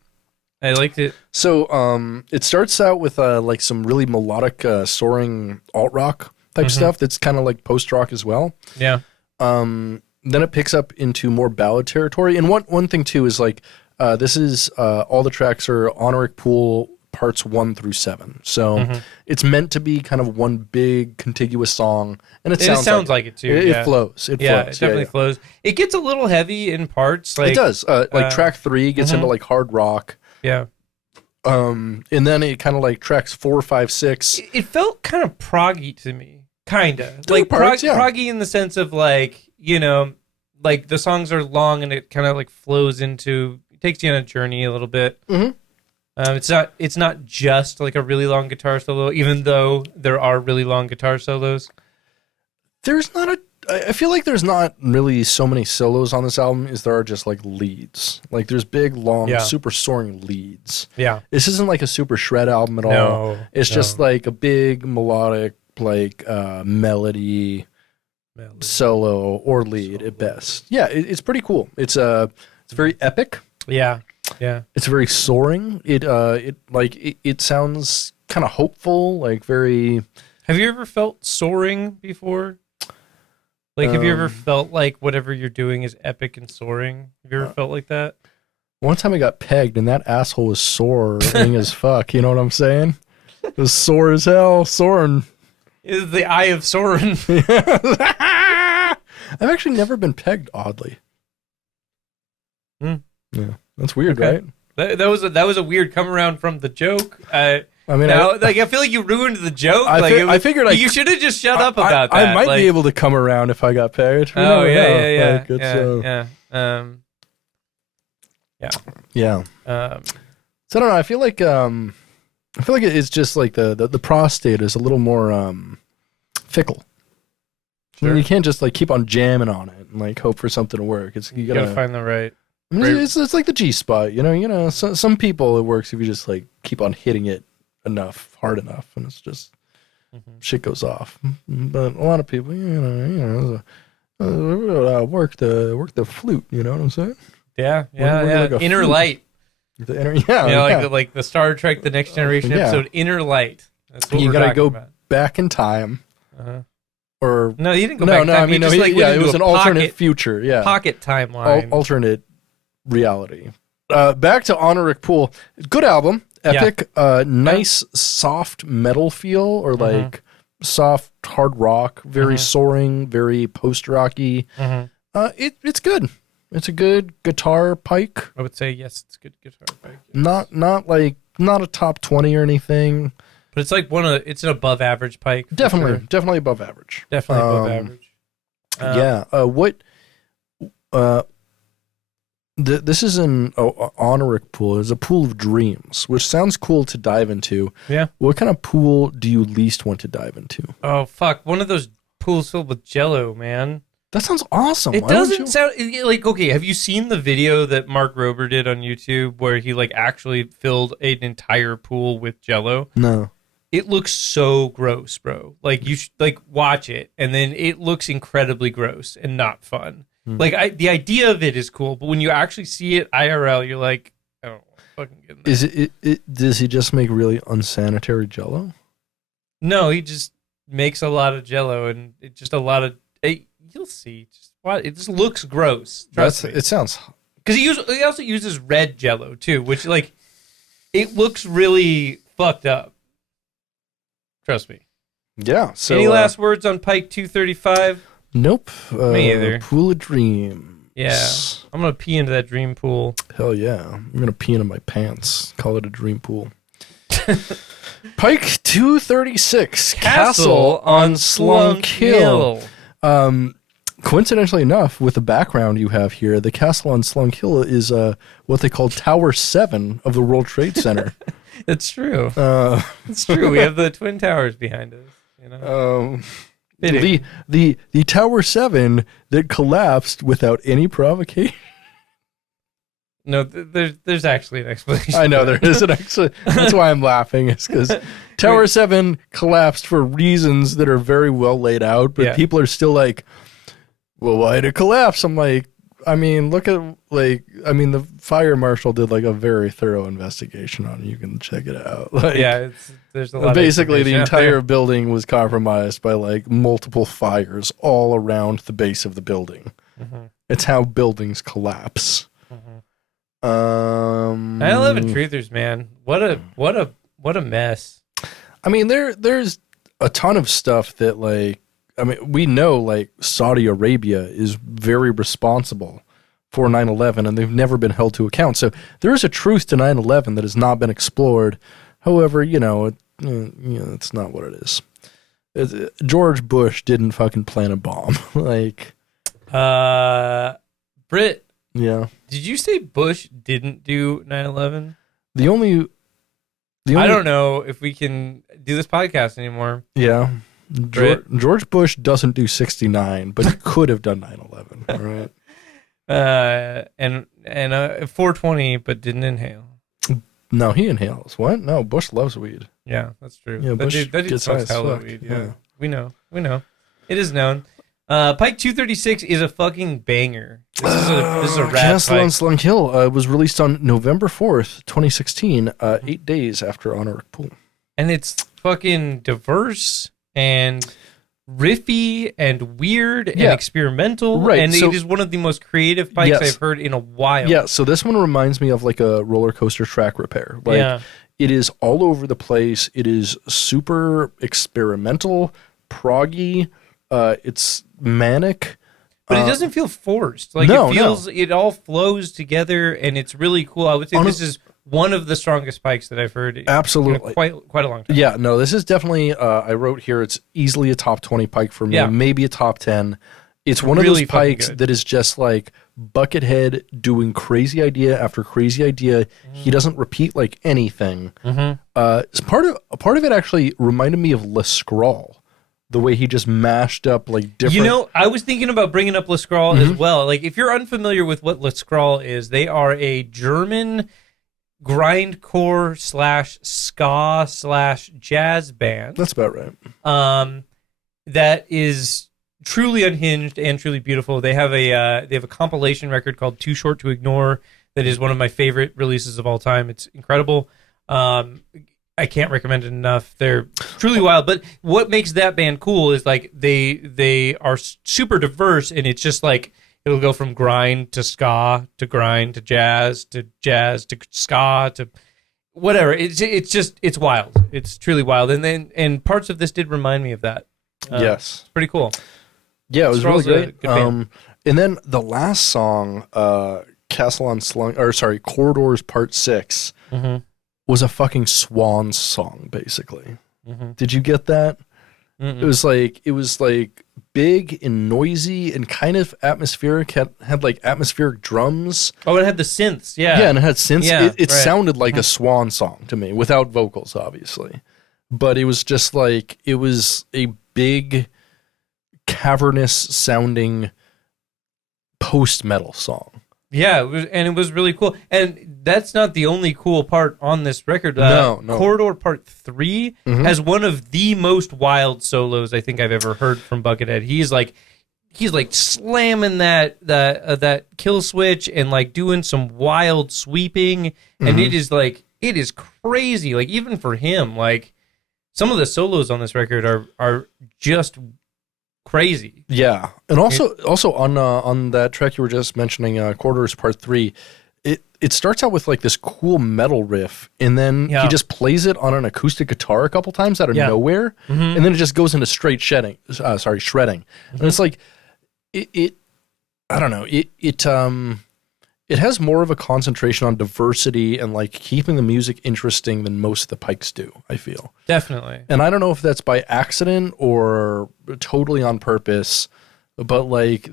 it. So, it starts out with like some really melodic, soaring alt rock type stuff. That's kind of like post rock as well. Yeah. Then it picks up into more ballad territory. And one thing too is like this is all the tracks are Oneiric Pool parts 1 through 7. So it's meant to be kind of one big contiguous song, and it sounds like it too. It flows. It definitely flows. It gets a little heavy in parts. Like, it does. Like track 3 gets into like hard rock. Yeah. And then it kind of like tracks 4, 5, 6. It felt kind of proggy to me, kind of like proggy in the sense of like, you know, like the songs are long and it kind of like flows into, it takes you on a journey a little bit. It's not just like a really long guitar solo, even though there are really long guitar solos. I feel like there's not really so many solos on this album as there are just like leads. Like there's big, long, super soaring leads. Yeah. This isn't like a super shred album at all. It's just like a big melodic, like melody solo or lead at best. Yeah, it's pretty cool. It's very epic. Yeah. Yeah. It's very soaring. It sounds kind of hopeful, like very. Have you ever felt soaring before? Like, have you ever felt like whatever you're doing is epic and soaring? Have you ever felt like that? One time I got pegged and that asshole was soaring as fuck. You know what I'm saying? It was sore as hell, soaring. It is the eye of Soren. I've actually never been pegged, oddly. Hmm. Yeah, that's weird, Okay. right? That was a weird come around from the joke. I mean, I feel like you ruined the joke. I figured you should have just shut up about that. I might be able to come around if I got paid. You Oh never know. yeah. Like, it's, yeah. So I don't know. I feel like it's just like the prostate is a little more fickle. Sure. You can't just like keep on jamming on it and like hope for something to work. You gotta find the right. I mean, it's like the G spot, you know. Some people it works if you just like keep on hitting it hard enough, and it's just shit goes off. But a lot of people, work the flute. You know what I'm saying? Yeah. Like Inner flute. Light. The inner, like the Star Trek: The Next Generation episode, Inner Light. That's what you we're gotta talking go about. back in time. Or no, he didn't go back in time. I mean, it was an alternate future. Yeah, pocket timeline. Alternate reality. Back to Oneiric Pool. Good album. Epic. Nice soft metal feel, or like soft hard rock. Very soaring, very post rocky. It's good. It's a good guitar pike. I would say yes, it's a good guitar pike. Yes. Not a top 20 or anything. But it's like it's an above average pike. Definitely above average. Definitely above average. This is an Oneiric Pool. It's a pool of dreams, which sounds cool to dive into. Yeah. What kind of pool do you least want to dive into? Oh fuck! One of those pools filled with jello, man. That sounds awesome. It doesn't sound like, okay. Have you seen the video that Mark Rober did on YouTube where he like actually filled an entire pool with jello? No. It looks so gross, bro. Like you should like watch it, and then it looks incredibly gross and not fun. Like the idea of it is cool, but when you actually see it IRL, you're like, I don't fucking get that. Is it? Does he just make really unsanitary jello? No, he just makes a lot of jello, and it's just a lot of. You'll see. Just what it just looks gross. Trust me. It sounds. Because he also uses red jello too, which like it looks really fucked up. Trust me. Yeah. So any last words on Pike 235? Nope. Me either. Pool of dreams. Yeah. I'm gonna pee into that dream pool. Hell yeah. I'm gonna pee into my pants. Call it a dream pool. Pike 236. Castle on Slunk Hill. Coincidentally enough, with the background you have here, the castle on Slunk Hill is what they call Tower 7 of the World Trade Center. That's true. It's true. We have the Twin Towers behind us. You know. The Tower 7 that collapsed without any provocation. No, there's actually an explanation. I know there is an actually. That's why I'm laughing. Is because Tower 7 collapsed for reasons that are very well laid out, but people are still like, well, why did it collapse? I'm like, I mean, the fire marshal did like a very thorough investigation on it. You can check it out. Like, there's a lot. Basically, the entire there. building was compromised by like multiple fires all around the base of the building. It's how buildings collapse. 9/11 truthers, man. What a mess. I mean, there's a ton of stuff that like. I mean, we know like Saudi Arabia is very responsible for 9/11, and they've never been held to account. So there is a truth to 9/11 that has not been explored. However, it's not what it is. George Bush didn't fucking plant a bomb. Like, Britt. Yeah. Did you say Bush didn't do 9/11? The only I don't know if we can do this podcast anymore. Yeah. George Bush doesn't do 69, but he could have done 9/11. All right. And 420, but didn't inhale. No, he inhales. What? No, Bush loves weed. Yeah, that's true. Yeah, that dude smokes hella weed. Yeah. We know. It is known. Pike 236 is a fucking banger. This is a rad Castle on pike. Slunk Hill was released on November 4th, 2016, 8 days after Oneiric Pool. And it's fucking diverse and riffy and weird and experimental. Right. And it is one of the most creative pikes I've heard in a while. Yeah, so this one reminds me of like a roller coaster track repair. Like, it is all over the place. It is super experimental, proggy. It's manic. But it doesn't feel forced. Like No, it feels, it all flows together, and it's really cool. I would say this is one of the strongest pikes that I've heard. Absolutely, in quite a long time. Yeah, no, this is definitely. I wrote here. It's easily a top 20 pike for me. Yeah. Maybe a top 10. It's one Really of those pikes fucking good. that is just like Buckethead doing crazy idea after crazy idea. He doesn't repeat like anything. Part of it actually reminded me of Le Scrawl, the way he just mashed up like different. You know, I was thinking about bringing up Le Scrawl as well. Like, if you're unfamiliar with what Le Scrawl is, they are a German grindcore / ska / jazz band. That's about right. That is truly unhinged and truly beautiful. They have a compilation record called Too Short to Ignore that is one of my favorite releases of all time. It's incredible. I can't recommend it enough. They're truly wild. But what makes that band cool is like they are super diverse, and it's just like it'll go from grind to ska to grind to jazz to ska to whatever. It's wild. It's truly wild. And parts of this did remind me of that. Yes, pretty cool. Yeah, it was Scrawl's really a great. good band. And then the last song, Castle on Slunk, Corridors Part 6, was a fucking swan song, basically. Did you get that? It was like big and noisy and kind of atmospheric. Had like atmospheric drums. Oh, it had the synths. Yeah. Yeah, and it had synths. Yeah, it right. sounded like a swan song to me, without vocals, obviously. But it was just like, it was a big, cavernous sounding post-metal song. Yeah, it was really cool. And that's not the only cool part on this record. No. Corridor Part 3 has one of the most wild solos I think I've ever heard from Buckethead. He's like slamming that kill switch and like doing some wild sweeping, and it is crazy. Like, even for him, like some of the solos on this record are just crazy. Yeah, and also on that track you were just mentioning, Corridors Part 3, it starts out with like this cool metal riff, and then he just plays it on an acoustic guitar a couple times out of nowhere, and then it just goes into straight shredding. And it's like I don't know, it has more of a concentration on diversity and like keeping the music interesting than most of the pikes do, I feel. Definitely. And I don't know if that's by accident or totally on purpose, but like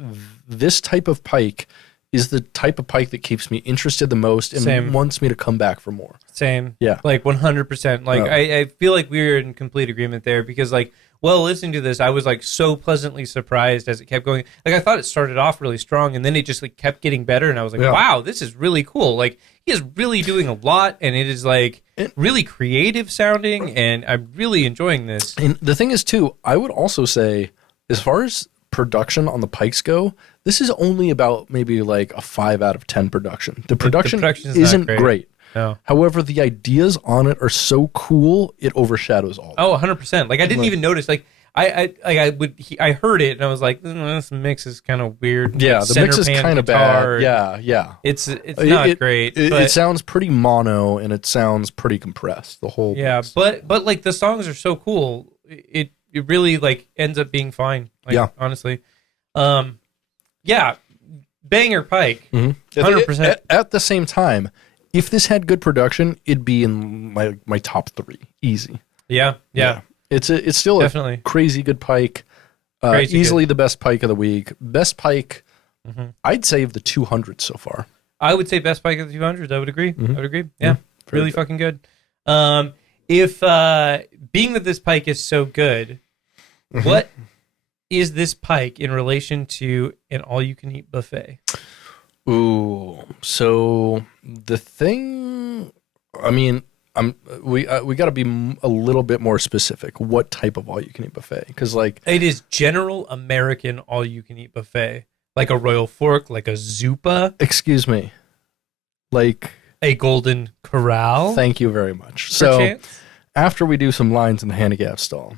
this type of pike is the type of pike that keeps me interested the most and wants me to come back for more. Same. Yeah. Like 100%. Like I feel like we're in complete agreement there, because like, well, listening to this, I was like so pleasantly surprised as it kept going. Like, I thought it started off really strong, and then it just like kept getting better, and I was like, wow, this is really cool. Like, he is really doing a lot, and it is like really creative sounding, and I'm really enjoying this. And the thing is too, I would also say, as far as production on the pikes go, this is only about maybe like a 5 out of 10 production. The production isn't great. No. However, the ideas on it are so cool, it overshadows all. Oh, 100%. Like, I didn't even notice. Like, I heard it, and I was like, this mix is kind of weird. Yeah, like, the mix is kind of bad. Yeah. It's not great. It sounds pretty mono, and it sounds pretty compressed, the whole mix. but like, the songs are so cool. It really like ends up being fine. Like, honestly. Yeah, banger pike. 100%. At the same time, if this had good production, it'd be in my top 3, easy. Yeah. It's still definitely a crazy good pike. Easily the best pike of the week. Best pike, I'd say, of the 200 so far. I would say best pike of the 200s. I would agree. I would agree. Yeah, really good. Fucking good. If being that this pike is so good, what is this pike in relation to an all-you-can-eat buffet? Ooh, so the thing, I mean, we got to be a little bit more specific. What type of all-you-can-eat buffet? Because like, it is general American all-you-can-eat buffet, like a Royal Fork, like a Zupa. Excuse me, like a Golden Corral. Thank you very much. So after we do some lines in the handicap stall,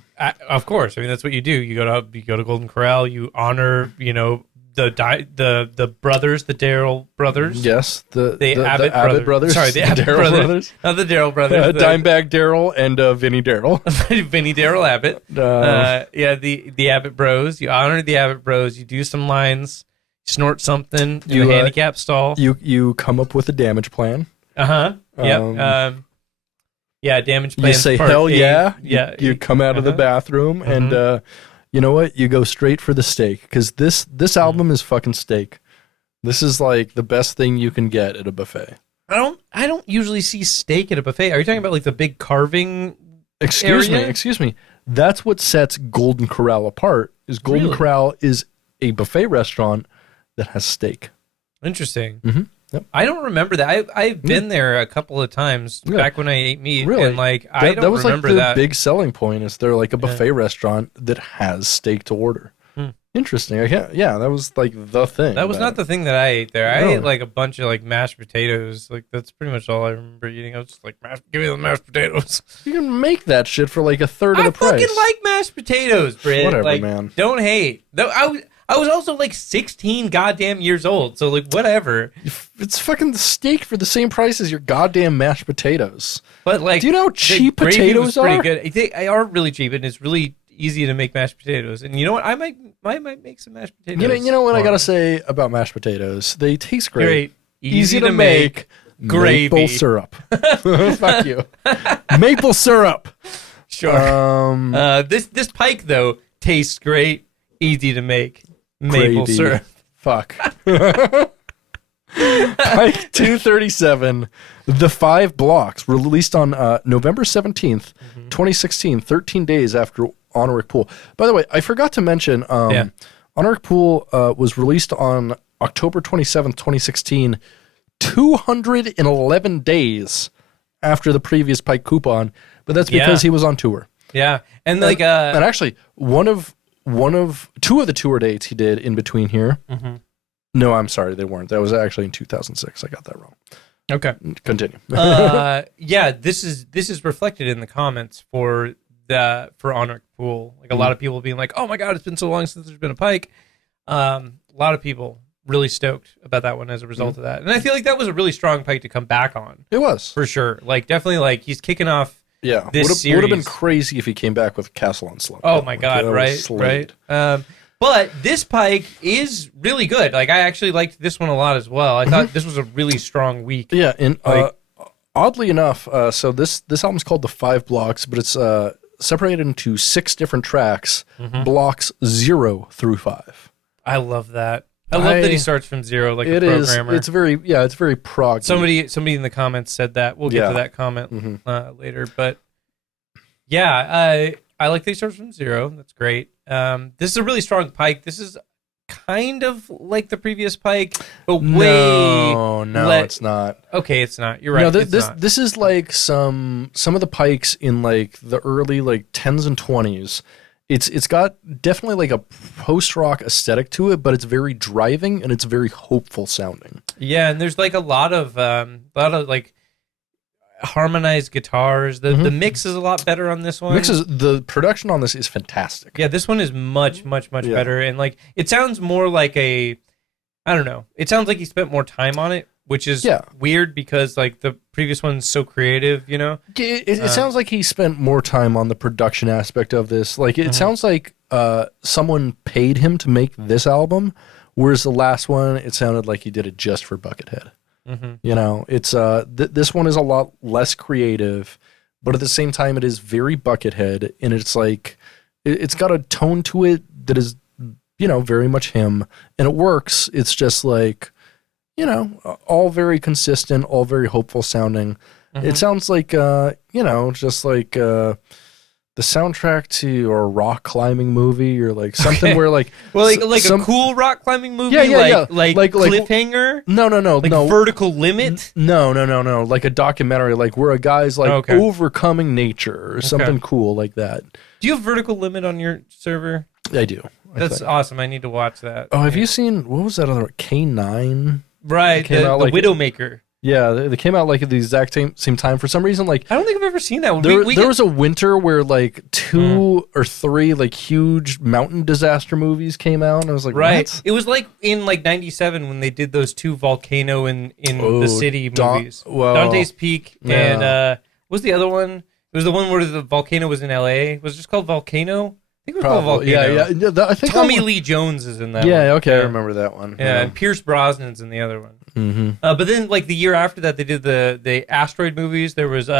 of course, I mean that's what you do. You go to Golden Corral. You honor, the brothers, the Darrell brothers. Yes, the Abbott brothers. Sorry, the Abbott brothers. Not the Darrell brothers. Dimebag Darrell and Vinny Darrell. Vinny Darrell Abbott. The Abbott bros. You honor the Abbott bros. You do some lines. snort something in You, a handicap stall. You come up with a damage plan. Yep. Yeah, damage plan. You say hell yeah. You come out of the bathroom and you know what? You go straight for the steak because this album is fucking steak. This is like the best thing you can get at a buffet. I don't usually see steak at a buffet. Are you talking about like the big carving? Excuse area? me. That's what sets Golden Corral apart. Is Golden Corral is a buffet restaurant that has steak. Interesting. Mm-hmm. Yep. I don't remember that. I've been there a couple of times back when I ate meat. Really? And like I don't that was remember like that. big selling point is they're like a buffet restaurant that has steak to order. Interesting. Yeah, that was like the thing. That was not the thing that I ate there. I No. ate like a bunch of like mashed potatoes. Like that's pretty much all I remember eating. I was just like, give me the mashed potatoes. You can make that shit for like a third of the price. I fucking like mashed potatoes, Britt. Whatever, like, man. Don't hate. Though I was also like 16 goddamn years old, so like whatever. It's fucking the steak for the same price as your goddamn mashed potatoes. But like, do you know how cheap gravy potatoes was are? pretty good. They are really cheap, and it's really easy to make mashed potatoes. And you know what? I might make some mashed potatoes. You know what I gotta say about mashed potatoes? They taste great. Easy to make. Gravy. Maple syrup. Fuck you. Maple syrup. Sure. This pike though tastes great. Easy to make. Maple Gravy. syrup. Fuck. Pike 237, The 5 Blocks, released on November 17th, 2016, 13 days after Oneiric Pool. By the way, I forgot to mention, Oneiric Pool was released on October 27th, 2016, 211 days after the previous Pike coupon, but that's because he was on tour. Yeah, and like, and actually, two of the tour dates he did in between here. No, I'm sorry, they weren't. That was actually in 2006. I got that wrong. Okay, continue. Yeah, this is reflected in the comments for Oneiric Pool. Like a lot of people being like, "Oh my god, it's been so long since there's been a Pike." A lot of people really stoked about that one as a result of that, and I feel like that was a really strong Pike to come back on. It was for sure. Like definitely, like he's kicking off. Yeah, this would have been crazy if he came back with Castle on Slunk. Oh my god, right. But this Pike is really good. Like I actually liked this one a lot as well. I thought this was a really strong week. Yeah, and oddly enough, so this album's called The 5 Blocks, but it's separated into 6 different tracks, blocks 0 through 5. I love that. I love that he starts from 0 like a programmer. It's very prog. Somebody in the comments said that. We'll get to that comment later. But yeah, I like that he starts from 0. That's great. This is a really strong Pike. This is kind of like the previous Pike, but it's not. Okay, it's not. You're right. No, this is like some of the Pikes in like the early like 10s and 20s. It's got definitely like a post-rock aesthetic to it, but it's very driving and it's very hopeful sounding. Yeah, and there's like a lot of like harmonized guitars. The mix is a lot better on this one. The production on this is fantastic. Yeah, this one is much better, and like it sounds more like I don't know. It sounds like he spent more time on it, which is weird because like the previous one's so creative, you know? It sounds like he spent more time on the production aspect of this. Like it sounds like someone paid him to make this album, whereas the last one, it sounded like he did it just for Buckethead. You know, it's this one is a lot less creative, but at the same time, it is very Buckethead, and it's like it's got a tone to it that is, you know, very much him, and it works. It's just like, you know, all very consistent, all very hopeful sounding. It sounds like, you know, just like the soundtrack to a rock climbing movie or like something where like... Well, like a cool rock climbing movie? Like Cliffhanger? No. Vertical Limit? No. Like a documentary, like where a guy's like overcoming nature or something cool like that. Do you have Vertical Limit on your server? I do. That's awesome. I need to watch that. Oh, have you seen, what was that other, K9? Right, the Widowmaker. Yeah, they came out like at the exact same time. For some reason, like I don't think I've ever seen that one. There was a winter where like 2 or 3 like huge mountain disaster movies came out, and I was like, what? It was like in like '97 when they did those 2 volcano in the city movies, Dante's Peak and what was the other one? It was the one where the volcano was in L.A. Was it just called Volcano? I think it was called Probably. Volcano. Yeah. I think Tommy Lee Jones is in that one. Yeah, okay, I remember that one. Yeah, and Pierce Brosnan's in the other one. Mm-hmm. But then, like, the year after that, they did the asteroid movies. There was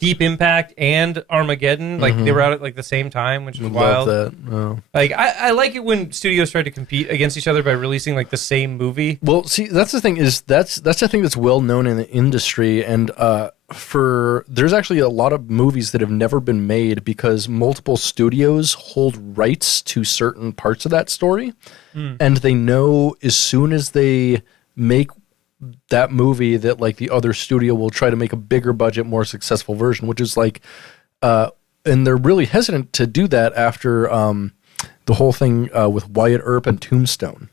Deep Impact and Armageddon. Like, they were out at, like, the same time, which was wild. Love that. Oh. Like, I like it when studios try to compete against each other by releasing, like, the same movie. Well, see, that's the thing is that's the thing that's well known in the industry, and there's actually a lot of movies that have never been made because multiple studios hold rights to certain parts of that story, and they know as soon as they make that movie that like the other studio will try to make a bigger budget, more successful version, which is like, and they're really hesitant to do that after the whole thing with Wyatt Earp and Tombstone.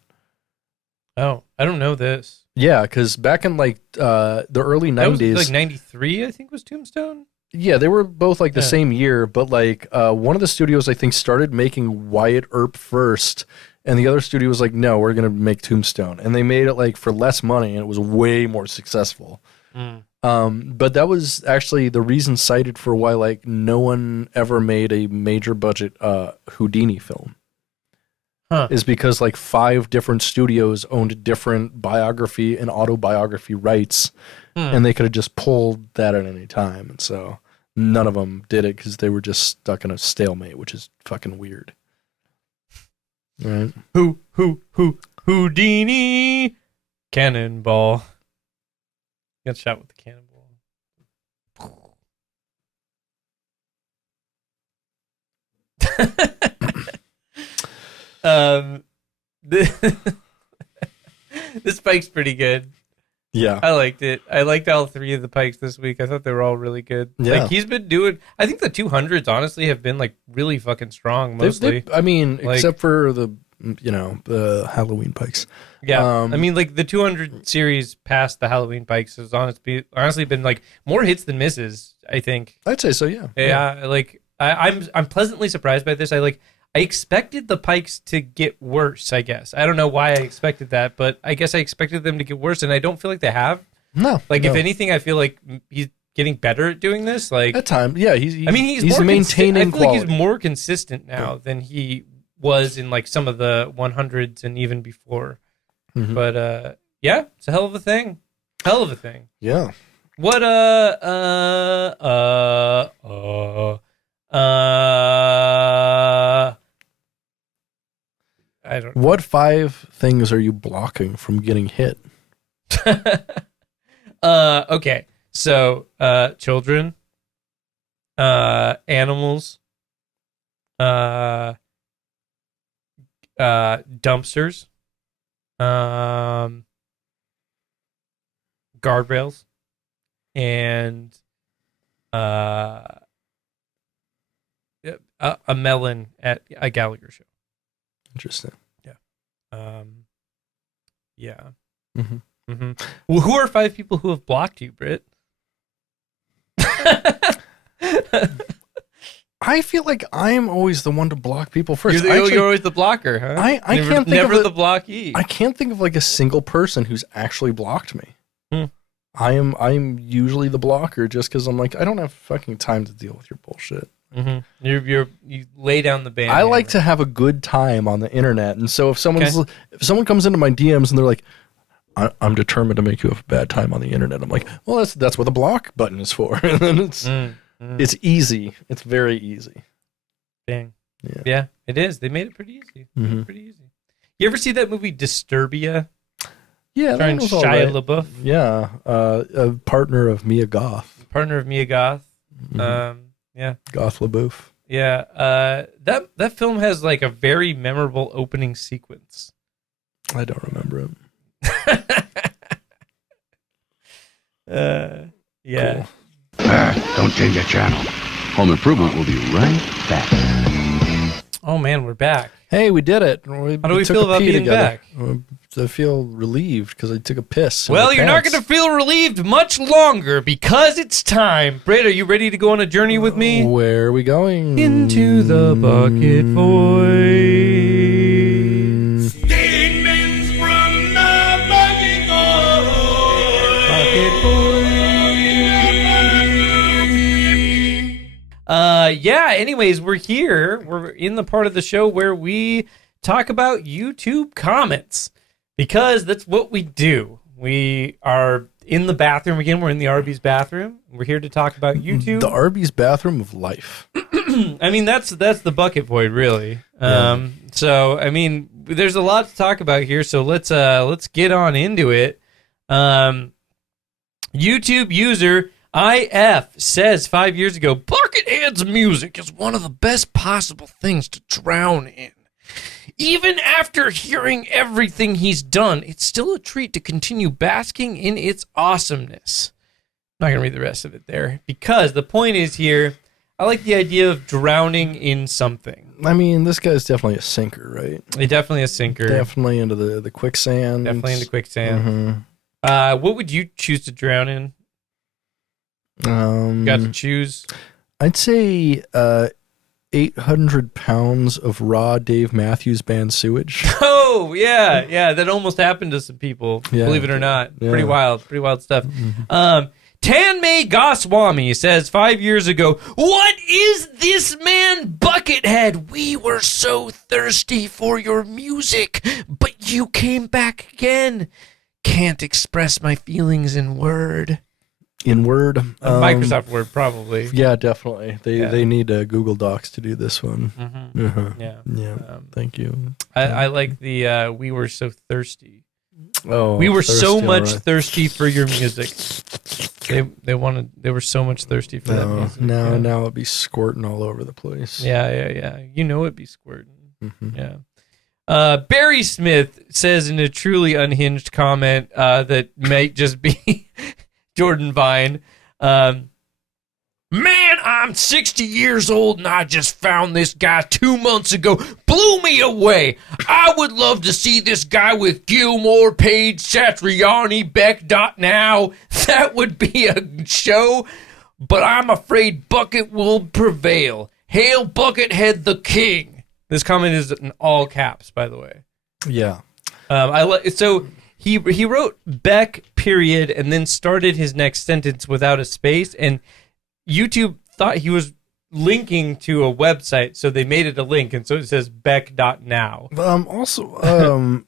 Oh, I don't know this. Yeah, because back in like the early 90s, That was like 93, I think, was Tombstone. Yeah, they were both like the same year, but like one of the studios I think started making Wyatt Earp first, and the other studio was like, no, we're gonna make Tombstone, and they made it like for less money, and it was way more successful. But that was actually the reason cited for why like no one ever made a major budget Houdini film. Is because like 5 different studios owned different biography and autobiography rights, and they could have just pulled that at any time, and so none of them did it because they were just stuck in a stalemate, which is fucking weird. Right? Houdini, cannonball. Got shot with the cannonball. This Pike's pretty good. Yeah. I liked it. I liked all 3 of the Pikes this week. I thought they were all really good. Yeah. Like, he's been doing... I think the 200s, honestly, have been, like, really fucking strong, mostly. I mean, like, except for the Halloween Pikes. Yeah. I mean, like, the 200 series past the Halloween Pikes has honestly been, like, more hits than misses, I think. I'd say so, yeah. Yeah, like, I'm pleasantly surprised by this. I expected the Pikes to get worse, I guess. I don't know why I expected that, but I guess I expected them to get worse, and I don't feel like they have. No. Like, no. if anything, I feel like he's getting better at doing this. Like, at times, yeah. He's more maintaining I feel quality. like he's more consistent now than he was in, like, some of the 100s and even before. Mm-hmm. But, yeah, it's a hell of a thing. Hell of a thing. Yeah. What, I don't know. What 5 things are you blocking from getting hit? Okay. So, children, animals, dumpsters, guardrails, and a melon at a Gallagher show. Interesting. Yeah. Mm-hmm. Mm-hmm. Well, who are 5 people who have blocked you, Britt? I feel like I'm always the one to block people first. You're always the blocker, huh? I can't think never of the blockee. I can't think of like a single person who's actually blocked me. I'm usually the blocker just because I'm like, I don't have fucking time to deal with your bullshit. Mm-hmm. You lay down the band. I like to have a good time on the internet, and so if someone comes into my DMs and they're like, I'm determined to make you have a bad time on the internet, I'm like, well, that's what the block button is for. And then it's easy. It's very easy. Dang. Yeah, it is. They made it pretty easy. Pretty easy. You ever see that movie Disturbia? Yeah, starring that was Shia right. LaBeouf. Yeah, a partner of Mia Goth. Yeah. Goth LaBeouf. Yeah. That film has like a very memorable opening sequence. I don't remember it. Yeah. Cool. Don't change the channel. Home Improvement will be right back. Oh man, we're back. Hey, we did it. How do we feel about being back? I feel relieved because I took a piss. Well, you're not going to feel relieved much longer because it's time. Britt, are you ready to go on a journey with me? Where are we going? Into the bucket void. Statements from the bucket void. Bucket void. Yeah, anyways, we're here. We're in the part of the show where we talk about YouTube comments because that's what we do. We are in the bathroom again. We're in the Arby's bathroom. We're here to talk about YouTube. The Arby's bathroom of life. I mean, that's the bucket void, really. So, I mean, there's a lot to talk about here. So let's get on into it. YouTube user IF says 5 years ago, Buckethead's music is one of the best possible things to drown in. Even after hearing everything he's done, it's still a treat to continue basking in its awesomeness. I'm not going to read the rest of it there, because the point is here, I like the idea of drowning in something. I mean, this guy's definitely a sinker, right? Definitely a sinker. Definitely into the quicksand. Definitely into quicksand. What would you choose to drown in? Got to choose. I'd say 800 pounds of raw Dave Matthews Band sewage. Oh, yeah. That almost happened to some people, believe it or not. Yeah. Pretty wild stuff. Tanmay Goswami says 5 years ago, what is this man, Buckethead? We were so thirsty for your music, but you came back again. Can't express my feelings in word. In Word? Microsoft Word, probably. Yeah, definitely. They need Google Docs to do this one. Yeah. Thank you. I like the we were so thirsty. Oh, We were so thirsty, much all right. thirsty for your music. They were so much thirsty for that music. Now it'd be squirting all over the place. Yeah. You know it'd be squirting. Yeah. Barry Smith says in a truly unhinged comment that might just be Jordan Vine. Man, I'm 60 years old and I just found this guy 2 months ago. Blew me away. I would love to see this guy with Gilmore, Page, Satriani, Beck.now. That would be a show, but I'm afraid Bucket will prevail. Hail Buckethead the King. This comment is in all caps, by the way. Yeah. So he wrote Beck, period, and then started his next sentence without a space, and YouTube thought he was linking to a website, so they made it a link, and so it says Beck.now. Also,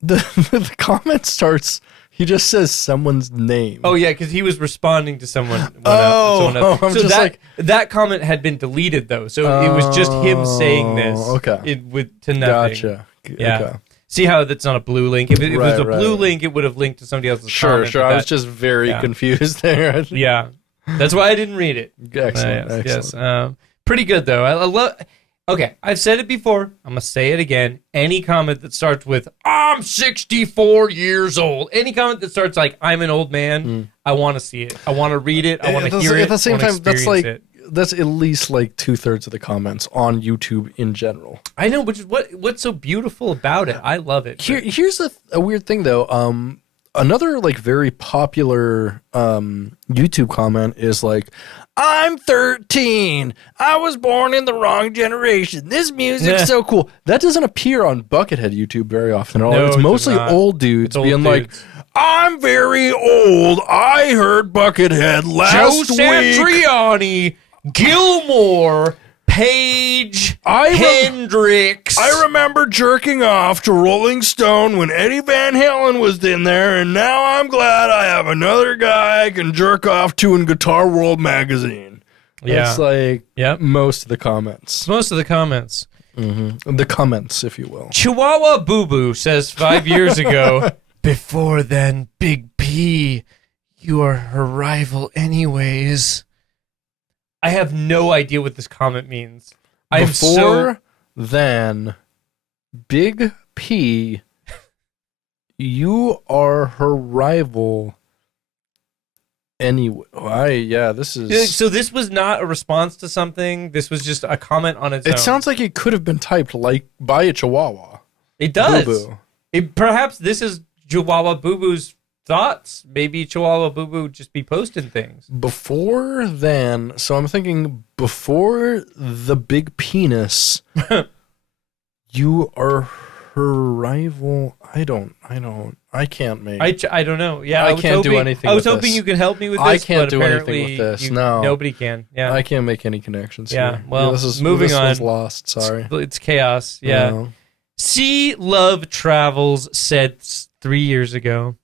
the comment starts, he just says someone's name. Oh, yeah, because he was responding to someone. someone I'm else. So just like... that comment had been deleted, though, so it was just him saying this to nothing. Gotcha. Yeah. Okay. See how that's not a blue link? If it was a blue right. link, it would have linked to somebody else's Sure. comment. I was just very confused there. Yeah. That's why I didn't read it. Excellent. Yes. Pretty good, though. I love... Okay, I've said it before. I'm going to say it again. Any comment that starts with, I'm 64 years old. Any comment that starts like, I'm an old man, I want to see it. I want to read it. I want to hear it. At the same time, that's at least like 2/3 of the comments on YouTube in general. I know, which is what's so beautiful about it. I love it. Here's a weird thing, though. Another like very popular YouTube comment is like, I'm 13. I was born in the wrong generation. This music's so cool. That doesn't appear on Buckethead YouTube very often at all. No, it's mostly old dudes being like, I'm very old. I heard Buckethead last Joe week. Satriani, Gilmore, Page, Hendrix. I remember jerking off to Rolling Stone when Eddie Van Halen was in there, and now I'm glad I have another guy I can jerk off to in Guitar World magazine. Yeah. It's like most of the comments. Most of the comments. Mm-hmm. The comments, if you will. Chihuahua Boo Boo says 5 years ago, before then, Big P, you are her rival anyways. I have no idea what this comment means. Before then, Big P, you are her rival anyway. This is... So this was not a response to something. This was just a comment on its own. It sounds like it could have been typed like by a Chihuahua. It does. Boo-boo. Perhaps this is Chihuahua Boo Boo's thoughts. Maybe Chihuahua Boo Boo just be posting things. Before then, so I'm thinking before the big penis, you are Her rival, I can't make. I don't know. Yeah, I can't do anything I was with hoping this. you could help me with this. I can't but do anything apparently with this. No. Nobody can. Yeah. I can't make any connections Yeah, here. well, this is, moving this on. one's lost, sorry. It's chaos. Yeah. No. See Love Travels said 3 years ago.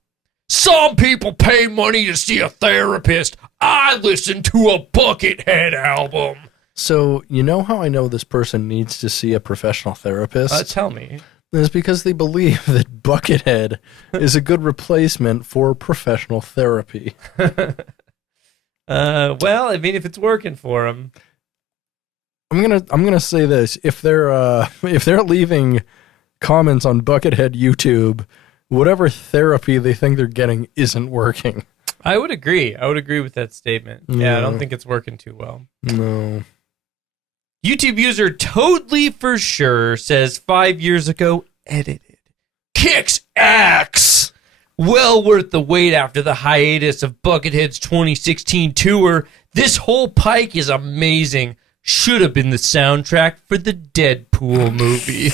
Some people pay money to see a therapist. I listen to a Buckethead album. So, you know how I know this person needs to see a professional therapist? Tell me. It's because they believe that Buckethead is a good replacement for professional therapy. Well, I mean, if it's working for them. I'm gonna say this: if they're leaving comments on Buckethead YouTube, whatever therapy they think they're getting isn't working. I would agree. I would agree with that statement. Yeah, I don't think it's working too well. No. YouTube user Totally For Sure says 5 years ago, edited. Kicks axe! Well worth the wait after the hiatus of Buckethead's 2016 tour. This whole Pike is amazing. Should have been the soundtrack for the Deadpool movie.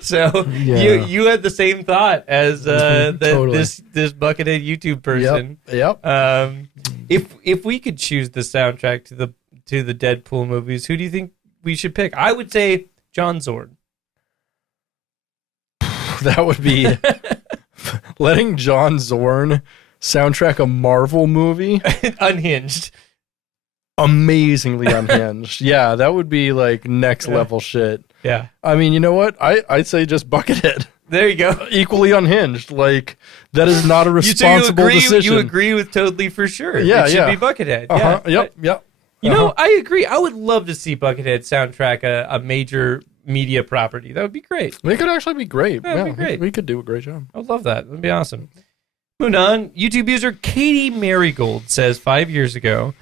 So Yeah. you had the same thought as Totally. this Buckethead YouTube person. Yep. If we could choose the soundtrack to the Deadpool movies, who do you think we should pick? I would say John Zord. That would be letting John Zorn soundtrack a Marvel movie. Unhinged. Amazingly unhinged. Yeah, that would be like next level shit. Yeah. I mean, you know what? I'd say just Buckethead. There you go. Equally unhinged. Like, that is not a responsible decision. You agree with Totally For Sure. Yeah, it should yeah. be Buckethead. Uh-huh. Yeah. Yep. You know, I agree. I would love to see Buckethead soundtrack a major media property. That would be great. It could actually be great. That'd be great. We could do a great job. I would love that. That'd be awesome. Moving on, YouTube user Katie Marigold says 5 years ago,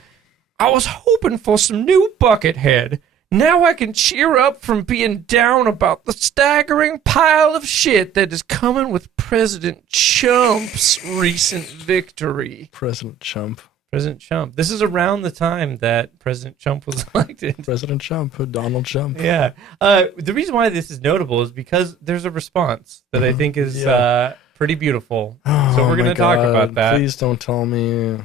I was hoping for some new Buckethead. Now I can cheer up from being down about the staggering pile of shit that is coming with President Trump's recent victory. President Trump. President Trump. This is around the time that President Trump was elected. President Trump. Donald Trump. Yeah. The reason why this is notable is because there's a response that I think is pretty beautiful. So we're going to talk about that. Please don't tell me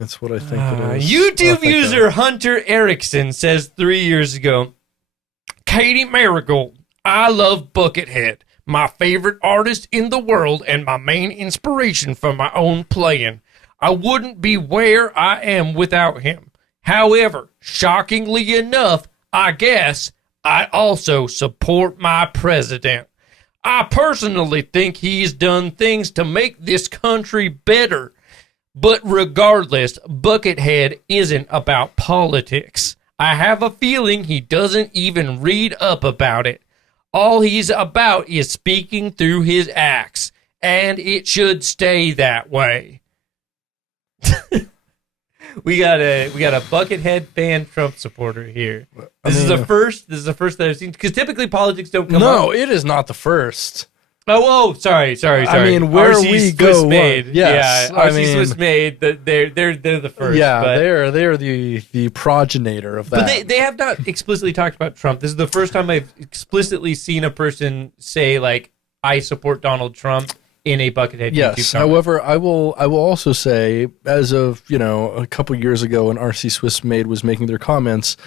it's what I think it is. YouTube user Hunter Erickson says 3 years ago, Katie Marigold, I love Buckethead, my favorite artist in the world and my main inspiration for my own playing. I wouldn't be where I am without him. However, shockingly enough, I guess I also support my president. I personally think he's done things to make this country better. But regardless, Buckethead isn't about politics. I have a feeling he doesn't even read up about it. All he's about is speaking through his acts, and it should stay that way. We got a Buckethead fan Trump supporter here. This is the first that I've seen, because typically politics don't come up. No, it is not the first. Oh, sorry. I mean, where RC we Swiss go, made. yes. Yeah, I RC mean, Swiss made. They're the first. Yeah, but, they're the progenitor of that. But they have not explicitly talked about Trump. This is the first time I've explicitly seen a person say, like, I support Donald Trump in a Buckethead Yes. YouTube comment. However, I will also say, as of a couple years ago, when RC Swiss Made was making their comments,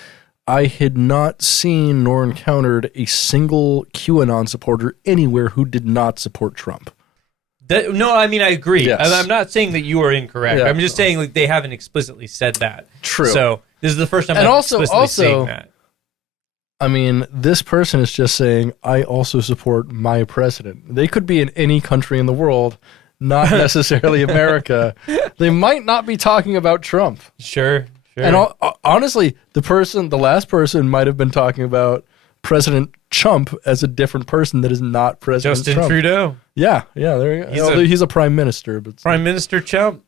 I had not seen nor encountered a single QAnon supporter anywhere who did not support Trump. No, I mean, I agree. Yes. I'm not saying that you are incorrect. Yeah. I'm just saying, like, they haven't explicitly said that. True. So this is the first time And I'm also- explicitly saying that. I mean, this person is just saying, I also support my president. They could be in any country in the world, not necessarily America. They might not be talking about Trump. Sure. And honestly, the last person might have been talking about President Trump as a different person that is not President Justin Trump. Trudeau. Yeah, there you go. He's a prime minister. But Prime Minister Trump.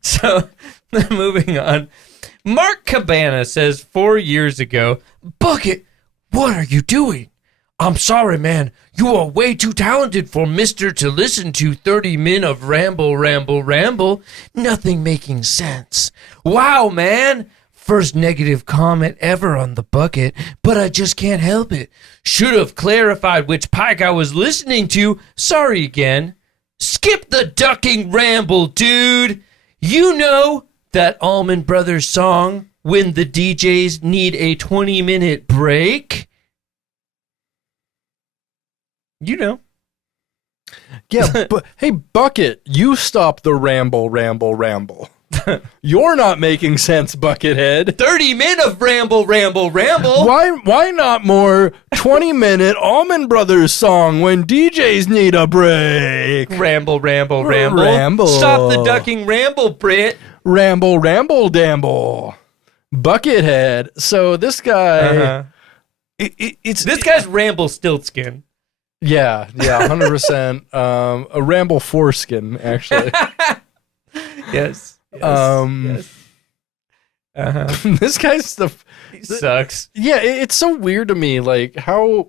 So, moving on. Mark Cabana says 4 years ago, Bucket, what are you doing? I'm sorry, man. You are way too talented for Mister to listen to 30 min of ramble. Nothing making sense. Wow, man. First negative comment ever on the bucket, but I just can't help it. Should have clarified which Pike I was listening to. Sorry again. Skip the ducking ramble, dude. You know that Allman Brothers song, When the DJs Need a 20-minute break? You know. Yeah, but hey, Bucket, you stop the ramble. You're not making sense, Buckethead. 30 minutes of ramble. Why not more 20-minute Allman Brothers song when DJs need a break? Ramble. Ramble. Stop the ducking ramble, Brit. Ramble, damble. Buckethead. So this guy... This guy's ramble stiltskin. Yeah, 100%. A ramble foreskin, actually. Yes. This guy's stuff sucks. Yeah, it's so weird to me, like how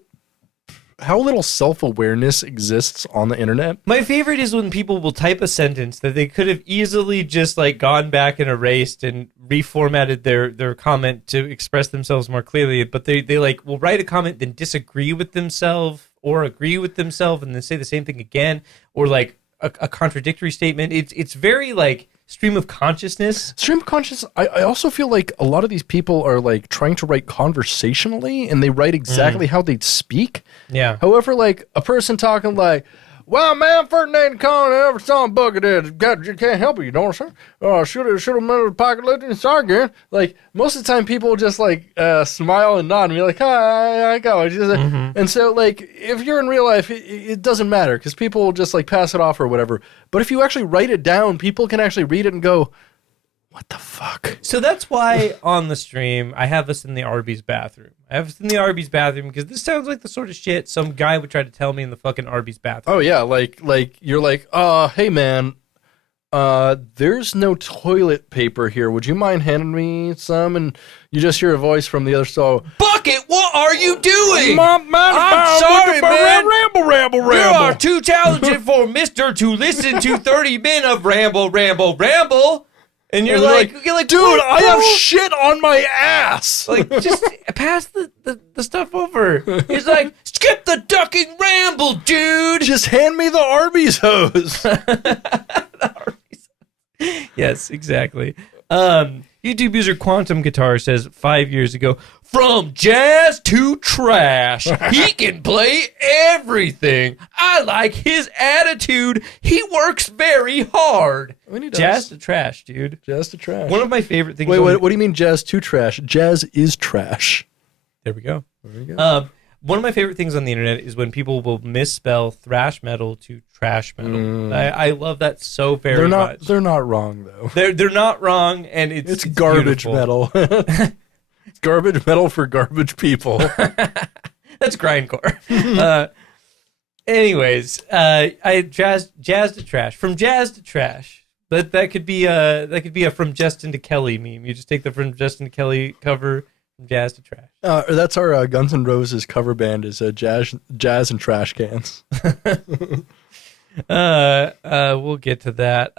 little self-awareness exists on the internet. My favorite is when people will type a sentence that they could have easily just like gone back and erased and reformatted their comment to express themselves more clearly, but they like will write a comment then disagree with themselves or agree with themselves and then say the same thing again, or like a contradictory statement. It's very like stream of consciousness. I also feel like a lot of these people are like trying to write conversationally and they write exactly how they speak. Yeah. However, like a person talking like, well, man, first name calling and every song Buckethead. God, you can't help it, you don't, sir. Should have met a pocket left in again. Like most of the time, people just like smile and nod and be like, "Hi, I go." And so, like, if you're in real life, it doesn't matter because people will just like pass it off or whatever. But if you actually write it down, people can actually read it and go, "What the fuck?" So that's why on the stream I have this in the Arby's bathroom. I have this in the Arby's bathroom because this sounds like the sort of shit some guy would try to tell me in the fucking Arby's bathroom. Oh yeah, like you're like, hey man, there's no toilet paper here. Would you mind handing me some? And you just hear a voice from the other side. Bucket, what are you doing? I'm sorry, man. Ramble. You are too talented for Mister to listen to 30 minutes of ramble. And you're like, dude, I have shit on my ass. Like, just pass the stuff over. He's like, skip the ducking ramble, dude. Just hand me the Arby's hose. Yes, exactly. YouTube user Quantum Guitar says 5 years ago, from jazz to trash, he can play everything. I like his attitude. He works very hard. Jazz to trash, dude. Jazz to trash. One of my favorite things. Wait, what do you mean jazz to trash? Jazz is trash. There we go. One of my favorite things on the internet is when people will misspell thrash metal to trash metal. I love that so very much. They're not wrong though. They're not wrong, and it's garbage beautiful. metal. It's garbage metal for garbage people. That's grindcore. Anyways, jazz to trash. From jazz to trash. That could be a from Justin to Kelly meme. You just take the from Justin to Kelly cover. From jazz to trash. That's our Guns N' Roses cover band is jazz and trash cans. We'll get to that.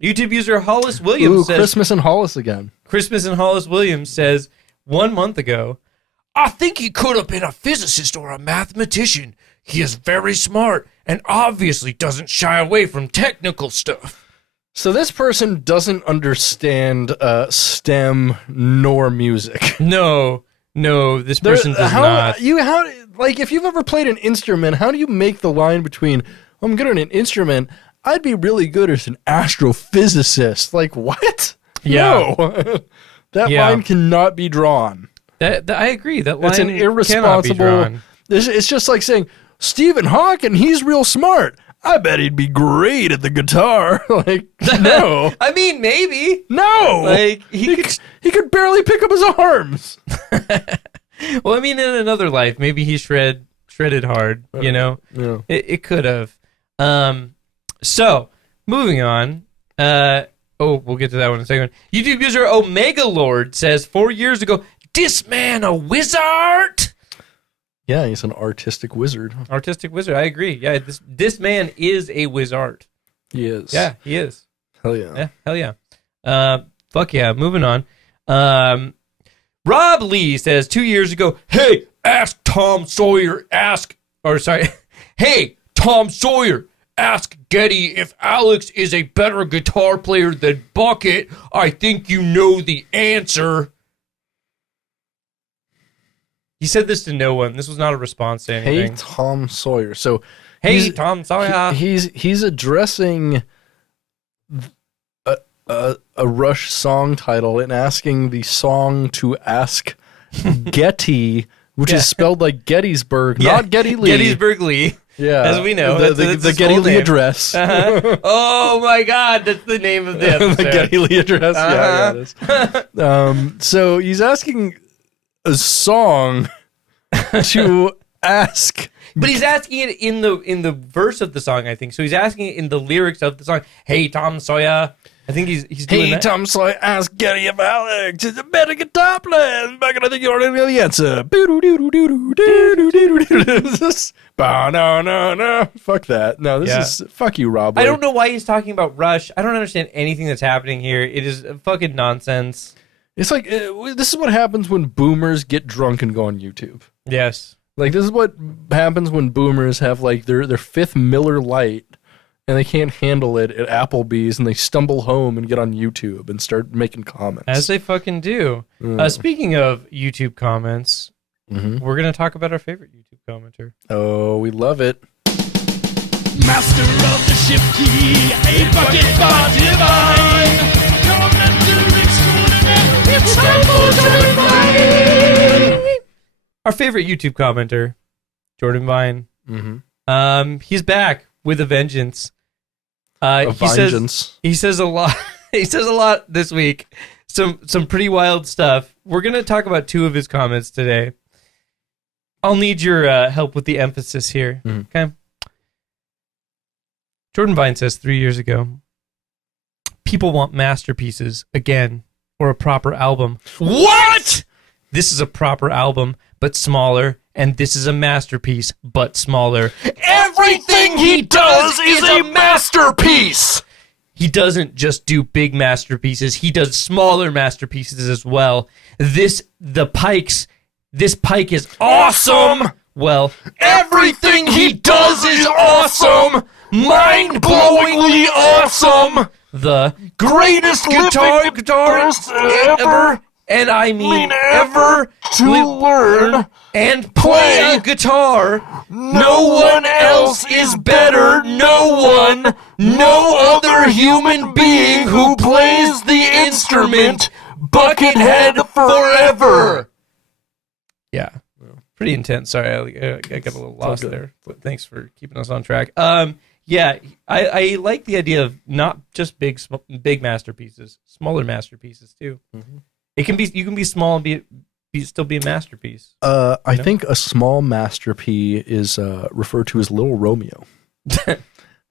YouTube user Hollis Williams says... Christmas and Hollis again. Christmas and Hollis Williams says, 1 month ago, I think he could have been a physicist or a mathematician. He is very smart and obviously doesn't shy away from technical stuff. So this person doesn't understand STEM nor music. No, this person does not. If you've ever played an instrument, how do you make the line between, I'm good at an instrument, I'd be really good as an astrophysicist? Like, what? Yeah. No. That line cannot be drawn. I agree. That line it's an irresponsible. It's just like saying, Stephen Hawking, he's real smart. I bet he'd be great at the guitar. Like, no. I mean, maybe. No. Like he could barely pick up his arms. Well, I mean, in another life, maybe he shredded hard. You know, yeah. It could have. So moving on. We'll get to that one in a second. YouTube user Omega Lord says 4 years ago, "This man a wizard." Yeah, he's an artistic wizard. Artistic wizard, I agree. Yeah, this man is a wizard. He is. Yeah, he is. Hell yeah. Yeah, hell yeah. Fuck yeah. Moving on. Rob Lee says 2 years ago, hey, ask Tom Sawyer, hey, Tom Sawyer, ask Getty if Alex is a better guitar player than Bucket. I think you know the answer. He said this to no one. This was not a response to anything. Hey, Tom Sawyer. So, hey, Tom Sawyer. He's addressing a Rush song title and asking the song to ask Getty, which is spelled like Gettysburg, not Getty Lee. Gettysburg Lee. Yeah, as we know, the Getty Lee address. Oh my God, that's the name of the episode. The Getty Lee address. Yeah, it is. So he's asking a song to ask. But he's asking it in the verse of the song, I think. So he's asking it in the lyrics of the song. Hey, Tom Sawyer. I think he's doing that. Hey, Tom Sawyer, ask Getty if Alex is a better guitar player. Back I think you already know the answer. Fuck that. No, this is fuck you, Rob. I don't know why he's talking about Rush. I don't understand anything that's happening here. It is fucking nonsense. It's like this is what happens when boomers get drunk and go on YouTube. Yes. Like, this is what happens when boomers have, like, their fifth Miller Lite, and they can't handle it at Applebee's, and they stumble home and get on YouTube and start making comments. As they fucking do. Speaking of YouTube comments, we're going to talk about our favorite YouTube commenter. Oh, we love it. Master of the ship key, a bucket bar divine. Commenter extraordinary, it's time for Jordan Vine. Our favorite YouTube commenter, Jordan Vine. He's back with a vengeance. He says a lot. He says a lot this week. Some pretty wild stuff. We're gonna talk about two of his comments today. I'll need your help with the emphasis here. Okay. Jordan Vine says 3 years ago, people want masterpieces again, or a proper album. What? This is a proper album, but smaller, and this is a masterpiece, but smaller. Everything he does is a masterpiece! He doesn't just do big masterpieces, he does smaller masterpieces as well. This Pike is awesome! Well, everything he does is awesome! Mind-blowingly awesome! The greatest guitarist ever! And I mean ever to learn and play a guitar. No one else is better. No other human being who plays the instrument. Buckethead forever. Yeah, pretty intense. Sorry, I got a little lost there. But thanks for keeping us on track. Yeah, I like the idea of not just big masterpieces, smaller masterpieces too. You can be small and still be a masterpiece. I think a small masterpiece is referred to as Little Romeo.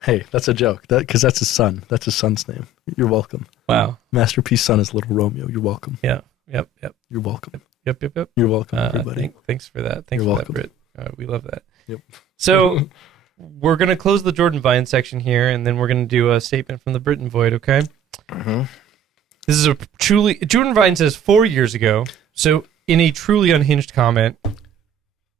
Hey, that's a joke. Because that's his son. That's his son's name. You're welcome. Wow. Masterpiece son is Little Romeo. You're welcome. Yeah. Yep. You're welcome. Yep. You're welcome, everybody. Thanks for that. Thanks You're for welcome. that, Britt. We love that. Yep. So we're going to close the Jordan Vine section here, and then we're going to do a statement from the Britain Void, okay? This is Jordan Vine says 4 years ago, so in a truly unhinged comment,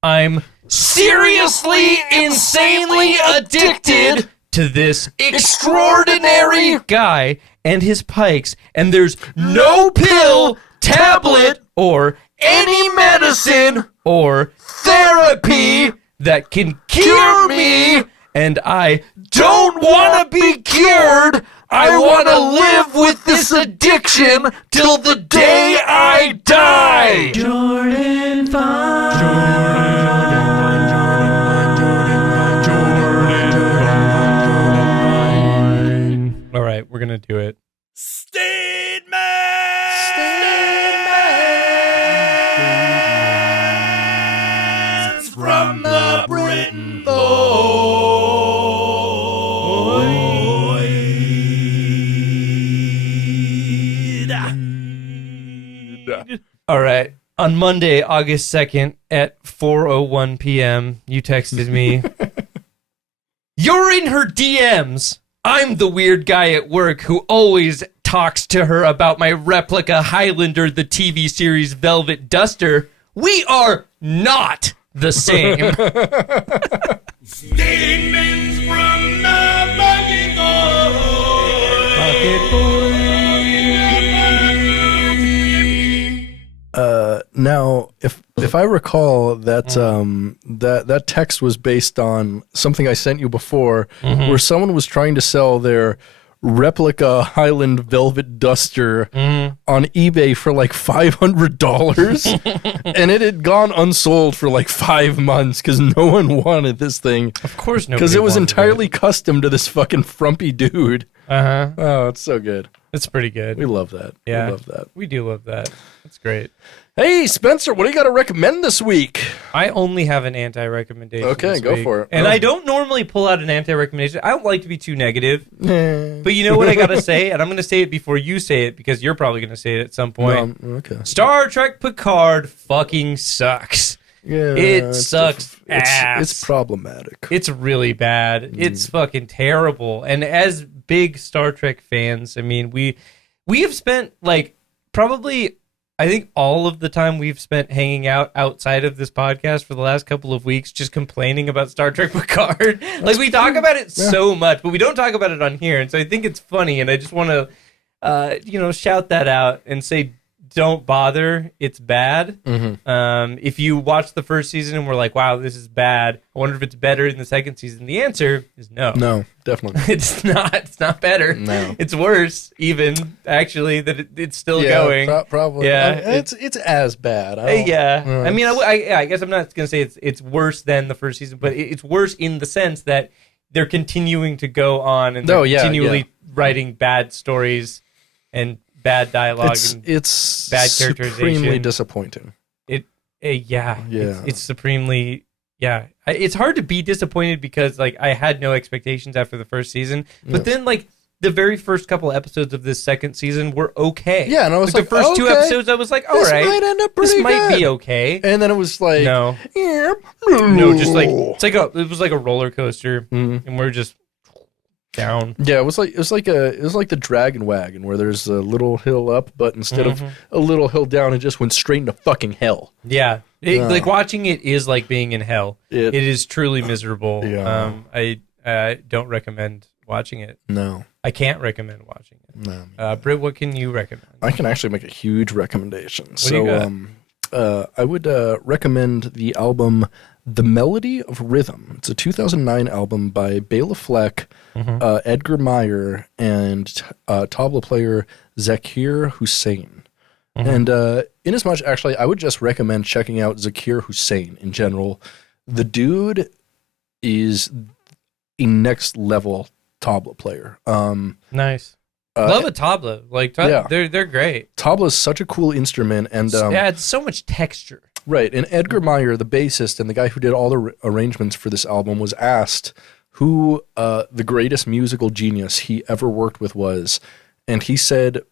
I'm seriously, insanely addicted to this extraordinary guy and his Pikes, and there's no pill, tablet, or any medicine or therapy that can cure me, and I don't want to be cured. I want to live with this addiction till the day I die. Jordan Vine. All right, we're gonna do it. Statements from the Britain Void. All right. On Monday, August 2nd at 4:01 p.m., you texted me, "You're in her DMs. I'm the weird guy at work who always talks to her about my replica Highlander, the TV series Velvet Duster, we are not the same. Statements from the Bucket Now, if I recall that that text was based on something I sent you before, where someone was trying to sell their replica Highland Velvet Duster on eBay for like $500, and it had gone unsold for like 5 months because no one wanted this thing. Of course, because it was entirely custom to this fucking frumpy dude. Oh, it's so good. It's pretty good. We love that. Yeah, we love that. We do love that. It's great. Hey, Spenser, what do you got to recommend this week? I only have an anti-recommendation. Okay, this go week. for it. And I don't normally pull out an anti-recommendation. I don't like to be too negative. But you know what I got to say? And I'm going to say it before you say it because you're probably going to say it at some point. Okay. Star Trek Picard fucking sucks. Yeah, it sucks ass. It's problematic. It's really bad. It's fucking terrible. And as big Star Trek fans, I mean, we have spent like probably, I think all of the time we've spent hanging out outside of this podcast for the last couple of weeks just complaining about Star Trek Picard. Like we talk about it so much, but we don't talk about it on here. And so I think it's funny. And I just want to, shout that out and say, don't bother. It's bad. If you watch the first season and we're like, wow, this is bad, I wonder if it's better in the second season. The answer is no. No, definitely. It's not. It's not better. No. It's worse, even, actually, that it's still going. Probably. Yeah. It's as bad. I mean, I guess I'm not going to say it's worse than the first season, but it's worse in the sense that they're continuing to go on and they're continually writing bad stories and bad dialogue. It's bad characterization. Supremely disappointing. It's supremely. Yeah, it's hard to be disappointed because like I had no expectations after the first season, but then like the very first couple episodes of this second season were okay. Yeah, and I was like the first two episodes, I was like, all right, might end up pretty this might good. be okay. And then it was like, no, just like it was like a roller coaster, and we're just down. Yeah, it was like the Dragon Wagon where there's a little hill up, but instead of a little hill down, it just went straight into fucking hell. Yeah, like watching it is like being in hell. It is truly miserable. Yeah. I don't recommend watching it. No, I can't recommend watching it. No. Britt, what can you recommend? I can actually make a huge recommendation. What do you got? I would recommend the album The Melody of Rhythm. It's a 2009 album by Béla Fleck, Edgar Meyer, and tabla player Zakir Hussain. And inasmuch, actually, I would just recommend checking out Zakir Hussain in general. The dude is a next level tabla player. Nice. Love a tabla. Like they're great. Tabla is such a cool instrument, and it adds so much texture. Right, and Edgar Meyer, the bassist and the guy who did all the arrangements for this album, was asked who the greatest musical genius he ever worked with was, and he said,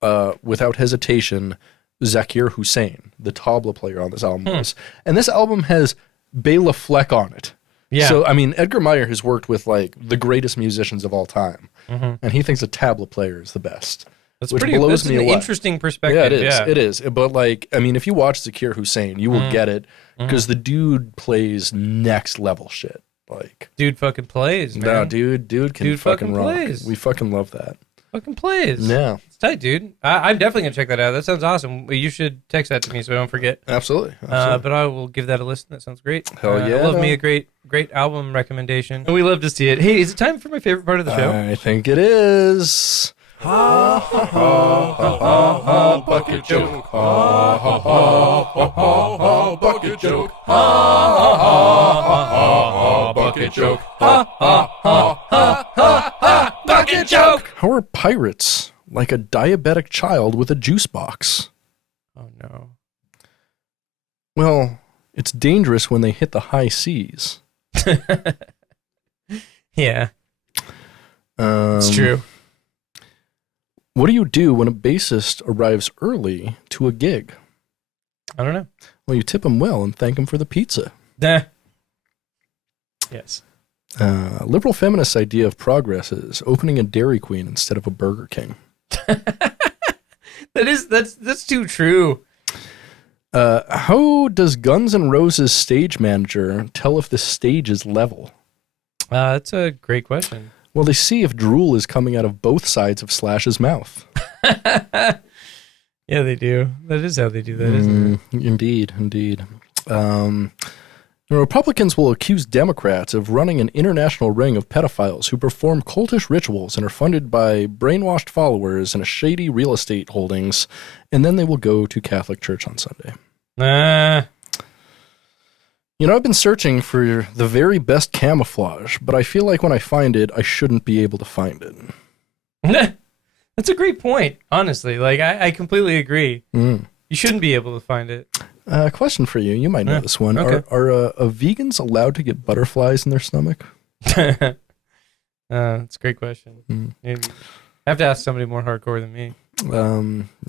without hesitation, Zakir Hussain, the tabla player on this album was. And this album has Béla Fleck on it. Yeah. So, I mean, Edgar Meyer has worked with, like, the greatest musicians of all time, and he thinks a tabla player is the best. That's which pretty. blows That's me an away. interesting perspective. Yeah, it is. Yeah. It is. But like, I mean, if you watch Zakir Hussain, you will get it because the dude plays next level shit. Like, dude fucking plays, man. No, dude can fucking rock. Plays. We fucking love that. Fucking plays. Yeah, it's tight, dude. I'm definitely gonna check that out. That sounds awesome. You should text that to me so I don't forget. Absolutely. But I will give that a listen. That sounds great. Hell yeah! I love me a great album recommendation, and we love to see it. Hey, is it time for my favorite part of the show? I think it is. Ha ha ha ha ha ha bucket joke. Ha ha ha ha ha ha bucket joke. Ha ha ha ha ha bucket joke. Ha ha ha ha ha ha bucket joke. How are pirates like a diabetic child with a juice box? Oh no. Well, it's dangerous when they hit the high seas. Yeah. It's true. What do you do when a bassist arrives early to a gig? I don't know. Well, you tip him well and thank him for the pizza. Yes. Liberal feminists' idea of progress is opening a Dairy Queen instead of a Burger King. That's too true. How does Guns N' Roses stage manager tell if the stage is level? That's a great question. Well, they see if drool is coming out of both sides of Slash's mouth. Yeah, they do. That is how they do that, isn't it? Indeed. The Republicans will accuse Democrats of running an international ring of pedophiles who perform cultish rituals and are funded by brainwashed followers and shady real estate holdings, and then they will go to Catholic Church on Sunday. You know, I've been searching for the very best camouflage, but I feel like when I find it, I shouldn't be able to find it. That's a great point, honestly. Like, I completely agree. You shouldn't be able to find it. Question for you. You might know this one. Okay. Are vegans allowed to get butterflies in their stomach? That's a great question. You have to ask somebody more hardcore than me.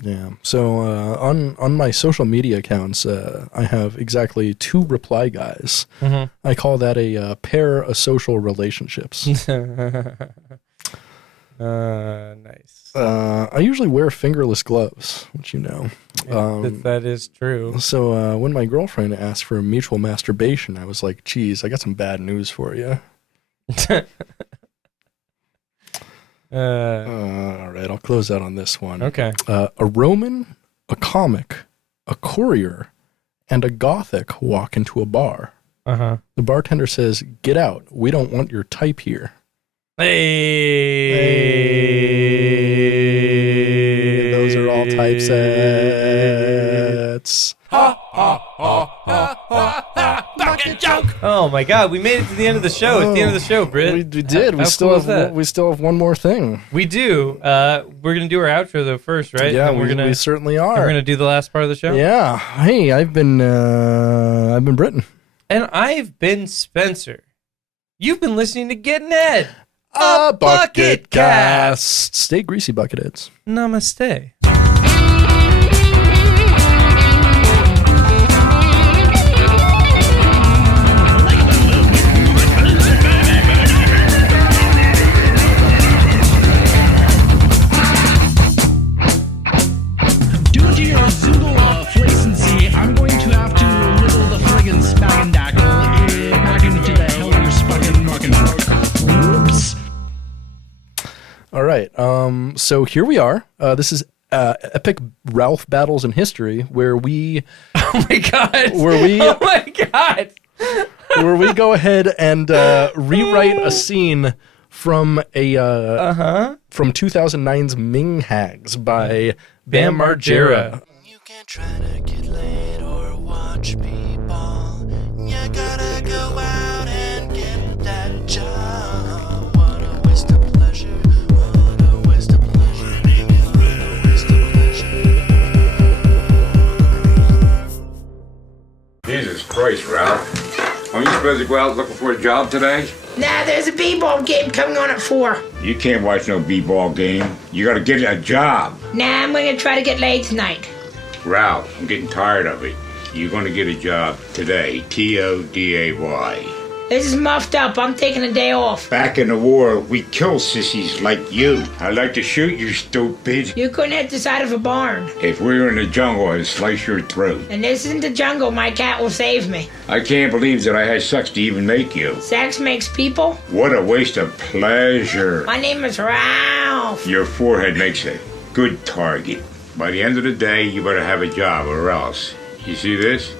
Yeah. So on my social media accounts, I have exactly 2 reply guys. I call that a pair of social relationships. Nice. I usually wear fingerless gloves, which you know. That is true. So when my girlfriend asked for mutual masturbation, I was like, geez, I got some bad news for you. All right, I'll close out on this one. Okay. A Roman, a comic, a courier, and a Gothic walk into a bar. The bartender says, "Get out. We don't want your type here." Hey. Those are all typesets. Bucket joke. Oh my God, we made it to the end of the show. It's the end of the show, Britt. We did. How cool is that? We still have one more thing. We do. We're gonna do our outro though first, right? Yeah, and we certainly are. We're gonna do the last part of the show. Yeah. Hey, I've been Britton. And I've been Spenser. You've been listening to Gettin' Ed, a Bucketcast. Stay greasy, Bucketheads. Namaste. Due to your Zoogle flacency, I'm going to have to little the friggin' spaggendackle back into the hell you're spuckin' muckin'. Whoops. All right. So here we are. This is epic Ralph battles in history, where we. Oh my God. Oh my God. Where we go ahead and rewrite a scene from from 2009's Ming Hags by Bam Margera. You can't try to get laid or watch people. You gotta go out and get that job. What a waste of pleasure. What a waste of pleasure. What a waste of pleasure. Jesus Christ, Ralph. Aren't you supposed to go out looking for a job today? Nah, there's a b-ball game coming on at 4. You can't watch no b-ball game. You gotta get a job. Nah, I'm gonna try to get laid tonight. Ralph, I'm getting tired of it. You're gonna get a job today. Today. This is muffed up. I'm taking a day off. Back in the war, we kill sissies like you. I'd like to shoot you, stupid. You couldn't hit the side of a barn. If we were in the jungle, I'd slice your throat. And this isn't the jungle. My cat will save me. I can't believe that I had sex to even make you. Sex makes people. What a waste of pleasure. My name is Ralph. Your forehead makes a good target. By the end of the day, you better have a job or else. You see this?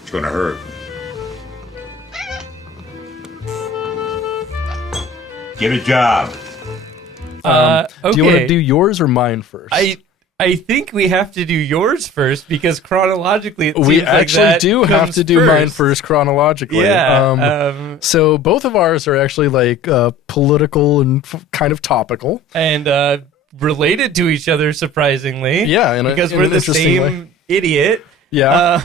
It's gonna hurt. Get a job. Okay. Do you want to do yours or mine first? I think we have to do yours first because chronologically it We seems actually like that do have comes to do first. mine first chronologically. Yeah. So both of ours are actually like political and kind of topical. And related to each other, surprisingly. Yeah, because in we're an the interesting same way. idiot. Yeah.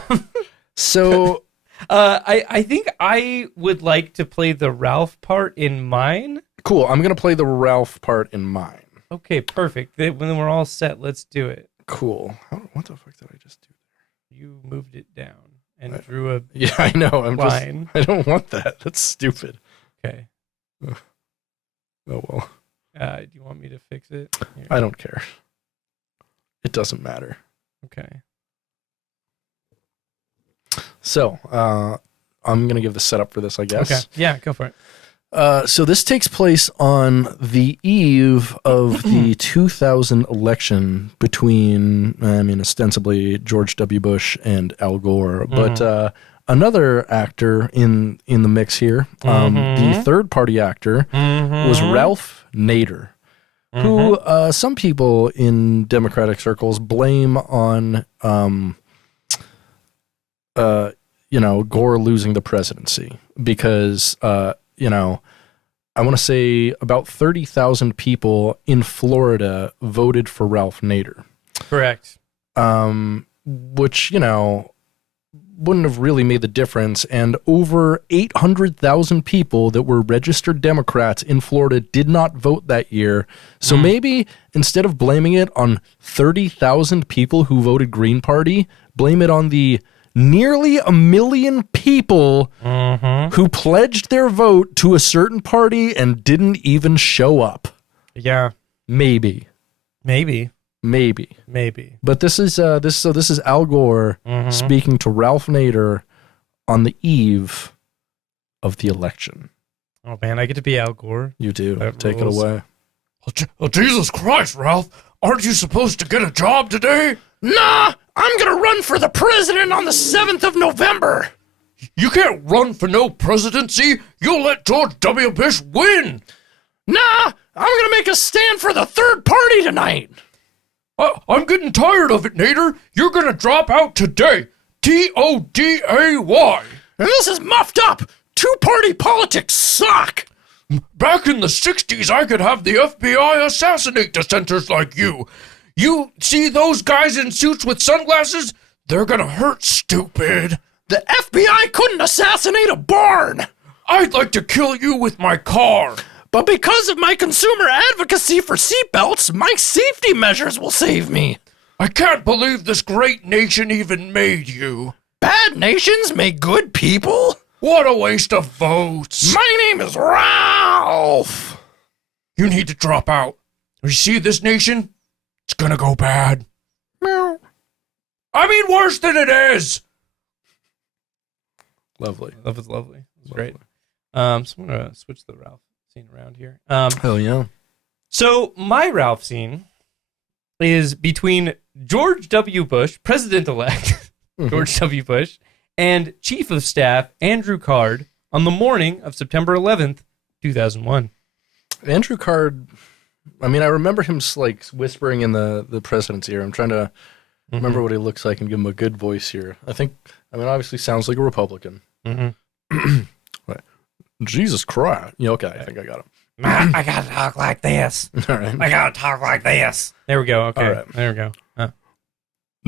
So I think I would like to play the Ralph part in mine. cool. I'm gonna play the Ralph part in mine. Okay, perfect. When we're all set, let's do it. Cool. What the fuck did I just do? You moved it down and drew a Yeah, I know. line. I don't want that. That's stupid. Okay. Oh well. Do you want me to fix it? Here. I don't care. It doesn't matter. Okay. So, I'm going to give the setup for this, I guess. Okay. Yeah, go for it. So this takes place on the eve of the 2000 election between, ostensibly George W. Bush and Al Gore. But another actor in the mix here, the third-party actor, was Ralph Nader, who some people in Democratic circles blame on, Gore losing the presidency because, I want to say about 30,000 people in Florida voted for Ralph Nader. Correct. Which, wouldn't have really made the difference. And over 800,000 people that were registered Democrats in Florida did not vote that year. So maybe instead of blaming it on 30,000 people who voted Green Party, blame it on the nearly 1 million people who pledged their vote to a certain party and didn't even show up. Yeah. Maybe. But this is Al Gore speaking to Ralph Nader on the eve of the election. Oh man, I get to be Al Gore. You do. That Take rules. it away. Oh, Jesus Christ, Ralph. Aren't you supposed to get a job today? Nah, I'm gonna run for the president on the 7th of November. You can't run for no presidency. You'll let George W. Bush win. Nah, I'm gonna make a stand for the third party tonight. I'm getting tired of it, Nader. You're gonna drop out today. TODAY. And this is muffed up. Two-party politics suck. Back in the 60s, I could have the FBI assassinate dissenters like you. You see those guys in suits with sunglasses? They're gonna hurt, stupid. The FBI couldn't assassinate a barn. I'd like to kill you with my car. But because of my consumer advocacy for seatbelts, my safety measures will save me. I can't believe this great nation even made you. Bad nations make good people? What a waste of votes. My name is Ralph. You need to drop out. You see this nation? It's gonna go bad. Meow. I mean, worse than it is. Lovely. That was lovely. It was great. So I'm gonna switch the Ralph scene around here. Hell yeah. So my Ralph scene is between George W. Bush, President-elect George W. Bush, and Chief of Staff Andrew Card on the morning of September 11th, 2001. Andrew Card, I mean, I remember him like whispering in the president's ear. I'm trying to remember what he looks like and give him a good voice here. Obviously sounds like a Republican. Right. Jesus Christ. Yeah, okay, I think I got him. I gotta talk like this. All right. I gotta talk like this. There we go. Okay. All right. There we go.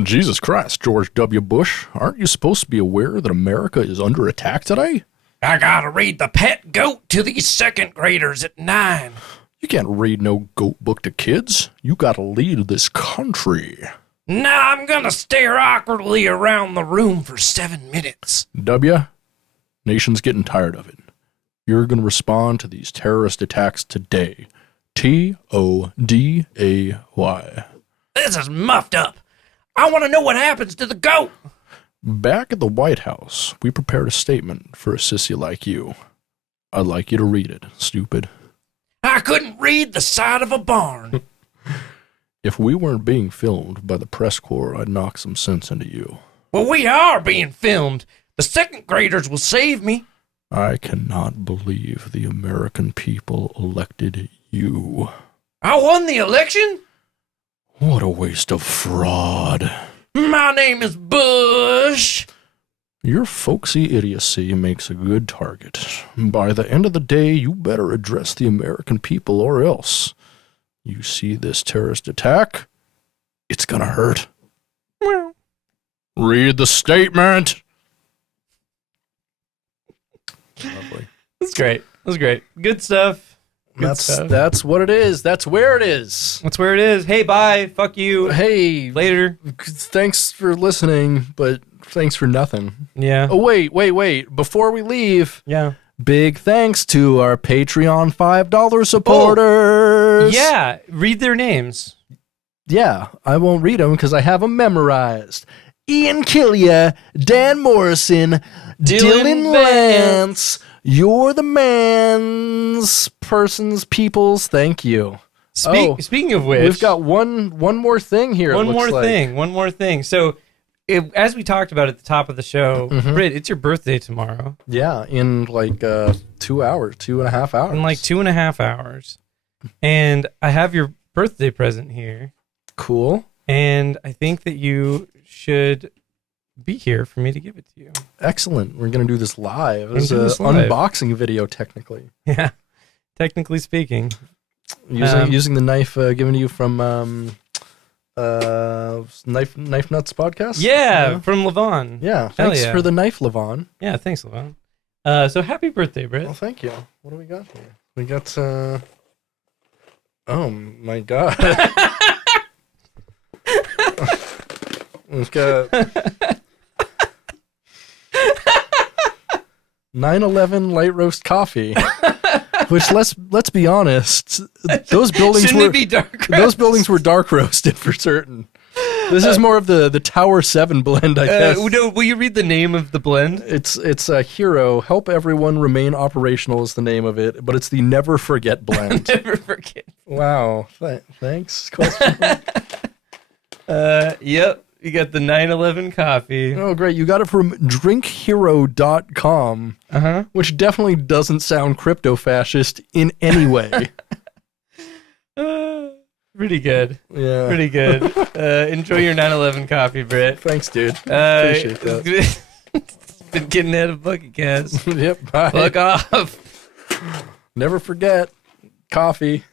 Jesus Christ, George W. Bush, aren't you supposed to be aware that America is under attack today? I gotta read The Pet Goat to these second graders at 9. You can't read no goat book to kids. You gotta lead this country. Now I'm gonna stare awkwardly around the room for 7 minutes. W, nation's getting tired of it. You're gonna respond to these terrorist attacks today. TODAY. This is muffed up. I want to know what happens to the goat. Back at the White House, we prepared a statement for a sissy like you. I'd like you to read it, stupid. I couldn't read the side of a barn. If we weren't being filmed by the press corps, I'd knock some sense into you. Well, we are being filmed. The second graders will save me. I cannot believe the American people elected you. I won the election? What a waste of fraud. My name is Bush. Your folksy idiocy makes a good target. By the end of the day, you better address the American people or else. You see this terrorist attack? It's gonna hurt. Well, read the statement. Lovely. That's great. That was great. Good stuff. That's what it is. That's where it is. That's where it is. Hey, bye. Fuck you. Hey, Later. thanks for listening, but thanks for nothing. Yeah. Oh, wait. Before we leave, Yeah. big thanks to our Patreon $5 supporters. Yeah. Read their names. Yeah, I won't read them because I have them memorized. Ian Killia, Dan Morrison, Dylan Lance. You're the man's, persons, peoples. Thank you. Speaking of which, we've got one more thing here. One more thing. So, as we talked about at the top of the show, Britt, it's your birthday tomorrow. Yeah, in like 2 hours, 2.5 hours. In like 2.5 hours. And I have your birthday present here. Cool. And I think that you should be here for me to give it to you. Excellent. We're going to do this live. This is an unboxing video, technically. Yeah, technically speaking. Using the knife given to you from Knife Nuts podcast? Yeah, from Levon. Yeah, thanks for the knife, Levon. Yeah, thanks, Levon. So happy birthday, Britt. Well, thank you. What do we got here? We got, oh my God. We've got 9/11 light roast coffee, which let's be honest, those buildings those buildings were dark roasted for certain. This is more of the Tower 7 blend, I guess. Will you read the name of the blend? It's a Hero. Help Everyone Remain Operational is the name of it, but it's the Never Forget blend. Never forget. Wow. Thanks. Question. Yep. You got the 9/11 coffee. Oh, great. You got it from drinkhero.com, which definitely doesn't sound crypto-fascist in any way. Pretty good. Yeah. Pretty good. Enjoy your 9/11 coffee, Britt. Thanks, dude. Appreciate that. It's been getting out of Bucketcast. Yep, bye. Fuck off. Never forget coffee.